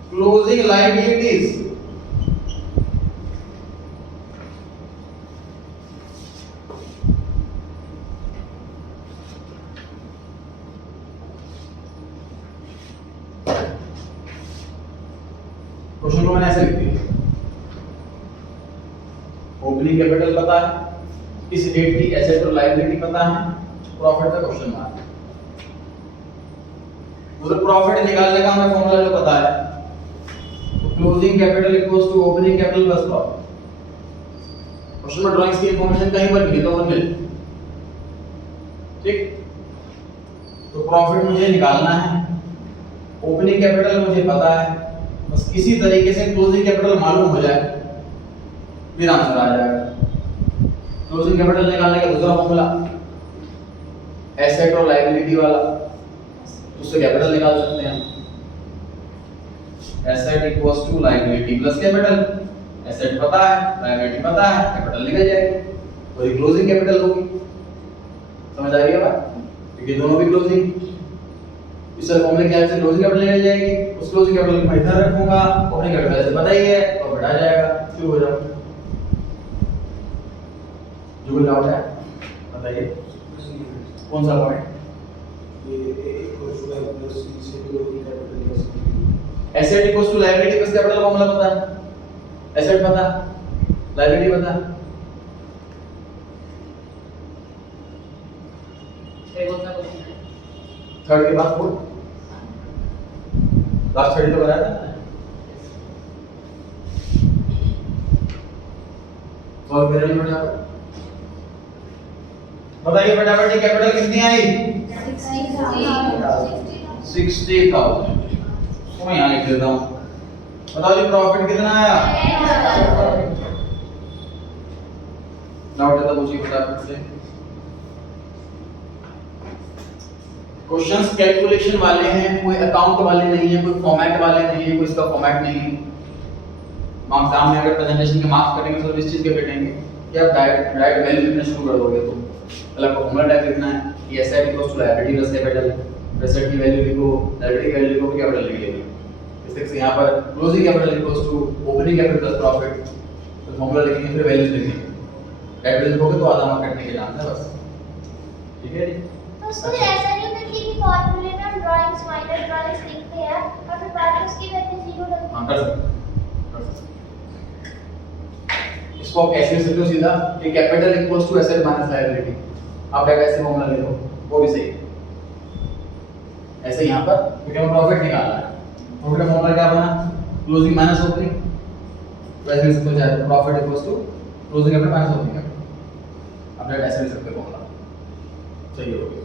क्लोजिंग लायबिलिटीज क्वेश्चन को मैंने ऐसे लिख दिया, ओपनिंग कैपिटल पता है, इस डेट की एसेट और लायबिलिटी पता है, प्रॉफिट का क्वेश्चन मार्क। मतलब प्रॉफिट निकालने का हमें फॉर्मूला जो पता है, तो closing capital equals to opening capital plus profit. Question में ड्राइंग्स की इंफॉर्मेशन कहीं पर नहीं तो वो मिल, ठीक। तो प्रॉफिट मुझे निकालना है, ओपनिंग कैपिटल मुझे पता है, बस किसी तरीके से क्लोजिंग कैपिटल मालूम हो जाए फिर आंसर आ जाएगा। क्लोजिंग कैपिटल निकालने का दूसरा फॉर्मूला एसेट और लायबिलिटी वाला, उससे कैपिटल निकाल सकते हैं हम। Asset equals to liability plus capital, asset पता है, लायबिलिटी पता है, कैपिटल निकल जाएगी, और ये क्लोजिंग कैपिटल होगी। समझ आ रही है बात? क्योंकि दोनों भी क्लोजिंग, इस फॉर्मूले के हेल्प से क्लोजिंग कैपिटल निकल जाएगी, उस क्लोजिंग कैपिटल को मैं इधर रखूंगा, ओपनिंग कैपिटल से पता ही है और बढ़ा जाएगा, शुरू हो जाओ। जो कोई डाउट है बताइए, कौन सा point? Asset equals to liability plus capital formula पता है, एसेट पता, लायबिलिटी पता। थर्ड के बाद फोर्थ, लास्ट थर्ड तो कराया था। और मेरे लिए यहाँ पर बताइए फटाफट, कैपिटल कितनी आई? 60,000। तो मैं यहाँ लिख देता हूँ। बताओ जी प्रॉफिट कितना आया? डाउट है तो पूछिए फटाफट से। क्वेश्चंस कैलकुलेशन वाले हैं, कोई अकाउंट वाले नहीं है, कोई फॉर्मेट वाले नहीं है, कोई इसका फॉर्मेट नहीं है। मार्क्स सामने अगर प्रेजेंटेशन के मार्क्स कटेंगे तो इस चीज के कटेंगे कि आप डायरेक्ट वैल्यू लिखना शुरू कर दोगे। तो पहले आपको फॉर्मूला टाइप लिखना है कि asset equals to liability plus capital, asset की वैल्यू लिखो, लायबिलिटी की वैल्यू लिखो, कैपिटल लिख लेंगे। इससे से यहां पर closing capital equals to opening capital plus profit, तो फॉर्मूला लिखेंगे फिर वैल्यूज लिखेंगे। कैपिटल लिखोगे तो आधा मार्क कटने के चांस है बस, ठीक है जी। तो सर ऐसा नहीं होता कि फॉर्मूले में हम ड्राइंग्स माइनर ड्राइंग्स लिखते हैं और फिर बाद में उसकी वैल्यू 0 लगती है। हां कर सकते, इसको आप ऐसे लिख सकते हो सीधा कि capital equals to asset minus liability. आप एक ऐसे फॉर्मूला लिखो, वो भी सही है। ऐसे यहां पर क्योंकि हमें प्रॉफिट निकालना है, प्रॉफिट का फॉर्मूला क्या बना? Closing minus opening. तो ऐसे लिख सकते हो चाहे profit equals to closing capital minus opening capital. आप ऐसे लिख सकते हो फॉर्मूला, सही हो गया।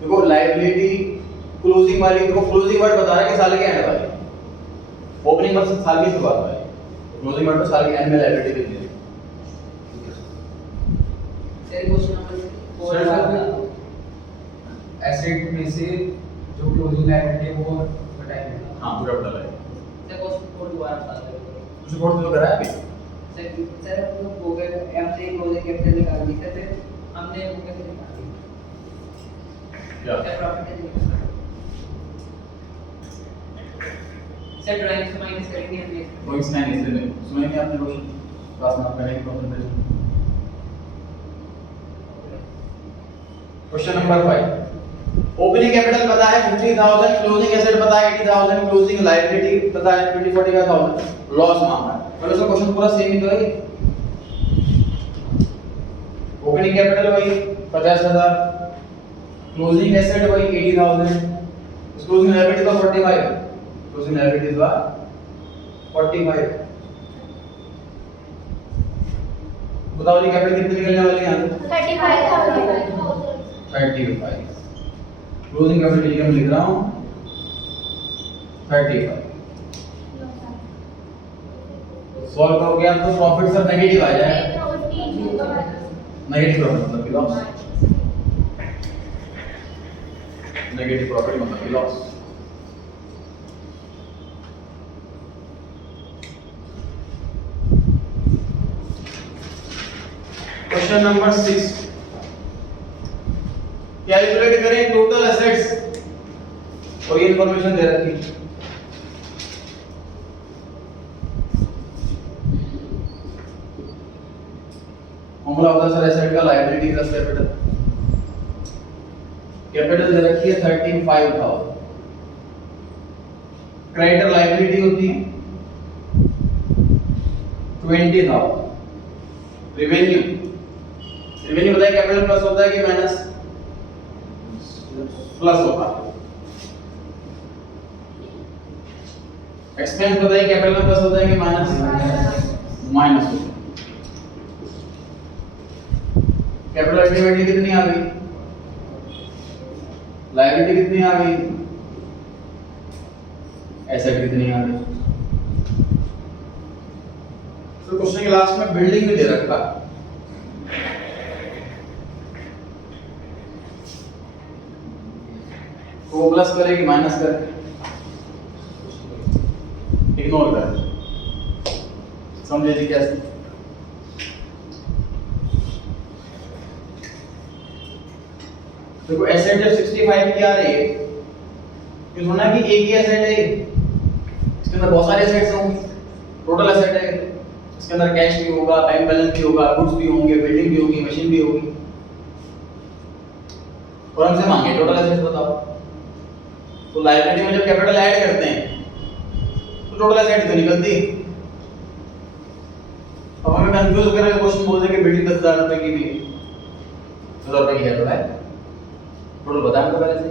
देखो लायबिलिटी क्लोजिंग वाली, देखो क्लोजिंग वर्ड बता रहा है कि साल के एंड वाली, ओपनिंग मतलब साल की शुरुआत वाली, क्लोजिंग वर्ड तो साल के एंड में लायबिलिटी देती है। सर क्वेश्चन नंबर 4 एसेट में से जो क्लोजिंग लायबिलिटी है वो बताएंगे। हां पूरा बता रहा है। सर क्वेश्चन कोड दोबारा बता दो। कुछ कोड तो कराया अभी? सर हम लोग हो गए, हमने क्लोजिंग कैपिटल निकाल दी सर, फिर हमने वो कैसे निकाली? क्या प्रॉफिट कैसे निकाला? सर ड्राइंग से माइनस करेंगे हमने। कोई इसमें नहीं, इसमें सुनेंगे आपने क्वेश्चन क्लास में आप करेंगे concentration. Question number 5, opening capital पता है 50,000, क्लोजिंग एसेट पता है 80,000, क्लोजिंग लायबिलिटी पता है 45,000, लॉस मांगा है। मतलब इसका क्वेश्चन पूरा सेम ही तो है। ओपनिंग कैपिटल वही 50,000, क्लोजिंग एसेट वही 80,000, क्लोजिंग लायबिलिटी का 45, क्लोजिंग लायबिलिटी का 45। बताओ जी कैपिटल कितनी निकलने वाली है यहाँ से? 35। क्लोजिंग कैपिटल की मैं लिख रहा हूँ 35। सॉल्व करोगे आप तो प्रॉफिट सर नेगेटिव आ जाएगा। नेगेटिव प्रॉफिट मतलब कि लॉस, नेगेटिव प्रॉफिट मतलब कि लॉस। क्वेश्चन नंबर 6, कैलकुलेट करें टोटल एसेट्स, और ये इंफॉर्मेशन दे रखी है। फॉर्मूला होता है सर एसेट का लायबिलिटी प्लस कैपिटल। कैपिटल दे रखी है 35,000, क्रेडिटर लायबिलिटी होती है 20,000, रेवेन्यू बताइए कैपिटल प्लस होता है कि माइनस? प्लस होता है। एक्सपेंस बताइए कैपिटल में प्लस होता है कि माइनस? माइनस होता है। कैपिटल अल्टीमेटली कितनी आ गई? लायबिलिटी कितनी आ गई? एसेट कितनी आ गई? तो क्वेश्चन के लास्ट में बिल्डिंग भी दे रखा, तो प्लस करे कि माइनस करे? इग्नोर कर, समझे जी कैसे? देखो एसेट जब 65 की आ रही है, ये थोड़ा ना कि एक ही एसेट है, इसके अंदर बहुत सारे एसेट्स होंगे, टोटल एसेट है, इसके अंदर कैश भी होगा, बैंक बैलेंस भी होगा, गुड्स भी होंगे, बिल्डिंग भी होगी, मशीन भी होगी, और हमसे मांगे टोटल एसेट्स बताओ। तो लायबिलिटी में जब कैपिटल ऐड करते हैं तो टोटल एसेट तो निकलती है। अब हमें कंफ्यूज होकर क्वेश्चन बोल देंगे बिल्डिंग 10,000 रुपए की भी 10,000 रुपए की है, तो है टोटल बताया तो पहले से,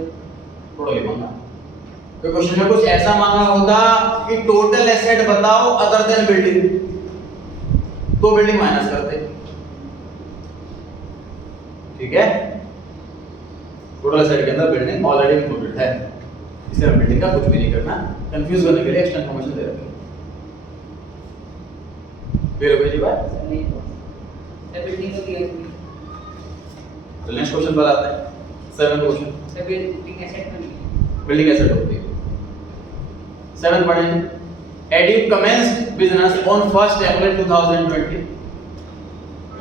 टोटल ही मांगा। तो क्वेश्चन में कुछ ऐसा मांगा होता कि टोटल एसेट बताओ अदर देन बिल्डिंग, तो बिल्डिंग माइनस करते, ठीक है? टोटल एसेट के अंदर बिल्डिंग ऑलरेडी इंक्लूडेड है, इसलिए हम बिल्डिंग का कुछ भी नहीं करना, कंफ्यूज करने के लिए एक्स्ट्रा इंफॉर्मेशन दे रखी है। फिर हो गई जी बात? नहीं सर, बिल्डिंग तो क्लियर हुई। तो नेक्स्ट क्वेश्चन पर आते हैं, 7th question. Sir building asset में बिल्डिंग एसेट होती है। 7 पढ़ेंगे, Edu commenced business on 1st April 2020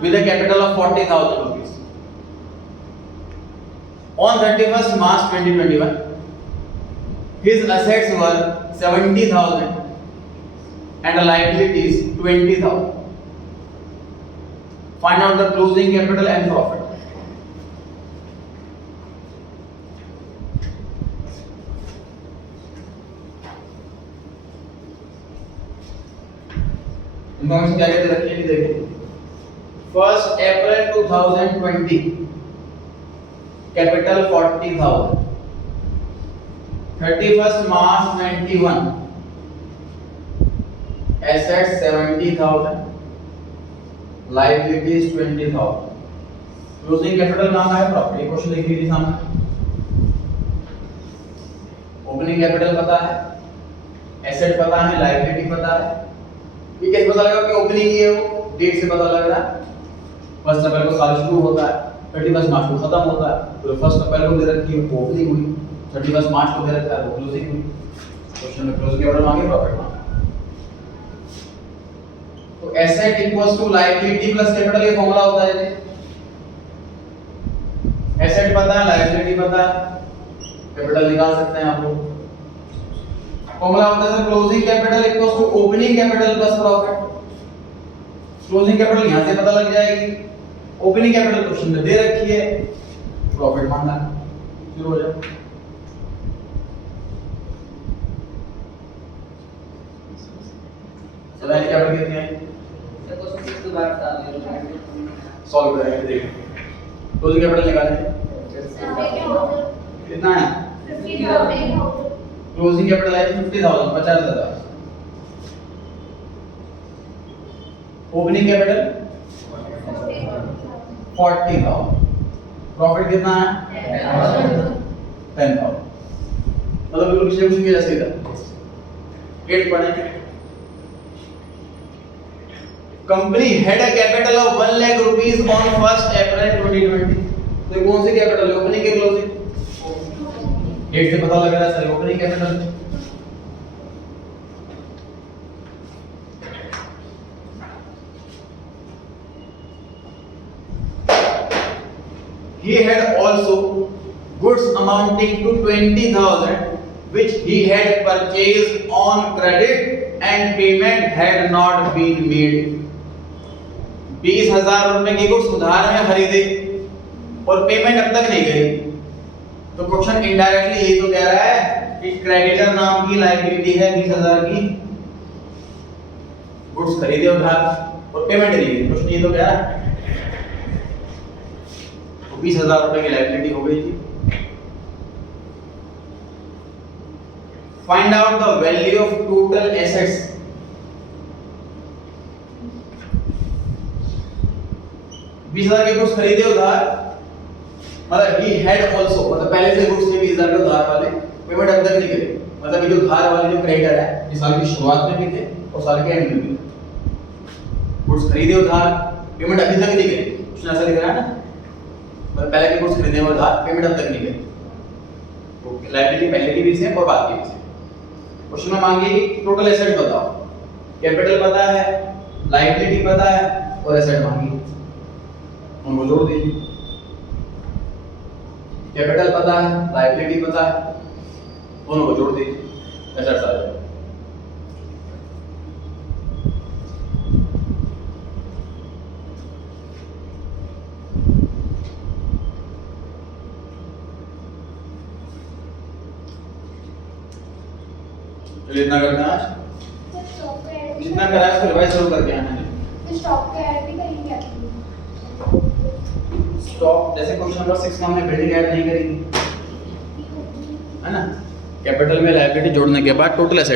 with a capital of 40,000 rupees. On 31st March 2021, his assets were 70,000 and liabilities 20,000. Find out the closing capital and profit. Information क्या कहते रखिए कि देखिए 1st April 2020 capital 40,000, 31st March 91 asset 70,000, liabilities 20,000, closing capital मांगा है, प्रॉपर्टी क्वेश्चन लिख लीजिए सामने। ओपनिंग कैपिटल पता है, एसेट पता है, लायबिलिटी पता है। ये कैसे पता लगा कि ओपनिंग ही है? वो डेट से पता लग रहा है। 1st अप्रैल को साल शुरू होता है, 31 मार्च को खत्म होता है, तो 1st अप्रैल को दे रखी है वो ओपनिंग हुई, 31 मार्च को दे रखा है वो क्लोजिंग हुई। क्वेश्चन में क्लोजिंग कैपिटल मांगे, प्रॉफिट मांगा। तो asset equals to liability plus capital, ये फॉर्मूला होता है। एसेट पता है, लायबिलिटी पता है, कैपिटल निकाल सकते हैं आप लोग। फॉर्मूला होता है closing capital equals to opening capital plus profit. Closing capital यहां से पता लग जाएगी, ओपनिंग कैपिटल क्वेश्चन में दे रखी है, प्रॉफिट मांगा, शुरू हो जाओ। सलाइन कैपिटल कितनी है? सर क्वेश्चन 6 दोबारा बता दो। सॉल्व करेंगे, देखो क्लोजिंग कैपिटल निकालें कितना है? 50,000 क्लोजिंग कैपिटल है 50,000, 50,000। Opening capital 40,000। प्रॉफिट कितना है? 10,000। मतलब बिल्कुल पिछले क्वेश्चन के जैसे ही था। 8 पढ़े। Company had a capital of 1 lakh rupees on 1 अप्रैल 2020। तो कौन सी कैपिटल है, ओपनिंग के क्लोजिंग? डेट से पता लग रहा है sir, opening capital. He had also goods amounting to 20,000 which he had purchased on credit and payment had not been made। 20,000 रुपए की गुड्स उधार में खरीदे और पेमेंट अब तक नहीं गई। तो क्वेश्चन इनडायरेक्टली यही तो कह रहा है कि क्रेडिटर नाम की लायबिलिटी है 20,000 की, गुड्स खरीदे उधार और पेमेंट नहीं गई। क्वेश्चन ये तो कह रहा है 20,000 रुपए की लायबिलिटी हो गई थी। Find out the value of total assets. बीस हजार के गुड्स खरीदे उधार, मतलब ही हैड आल्सो, मतलब पहले से गुड्स थे 20,000 के उधार वाले, पेमेंट अब तक नहीं करे। मतलब ये जो उधार वाले जो क्रेडिटर है, ये साल की शुरुआत में भी थे और साल के एंड में भी थे। गुड्स खरीदे उधार, पेमेंट अभी तक नहीं करे। क्वेश्चन ऐसा लिख रहा है ना, मतलब पहले के गुड्स खरीदे हुए उधार, पेमेंट अब तक नहीं करे। तो लायबिलिटी पहले की भी सेम और बाद की भी सेम। क्वेश्चन में मांगी टोटल एसेट बताओ, कैपिटल पता है, लायबिलिटी पता है और एसेट मांगी, उनको जोड़ दीजिए। कैपिटल पता है, लायबिलिटी पता है, दोनों को जोड़ दीजिए, एसेट्स आ जाएगा। चलिए इतना करते हैं आज, तो स्टॉक को ऐड भी जितना करा है उसको रिवाइज जरूर करके आना है। तो स्टॉक को ऐड भी करेंगे आप स्टॉक जैसे क्वेश्चन नंबर 6 में हमने बिल्डिंग ऐड नहीं करी, है ना। कैपिटल में लायबिलिटी जोड़ने के बाद टोटल एसेट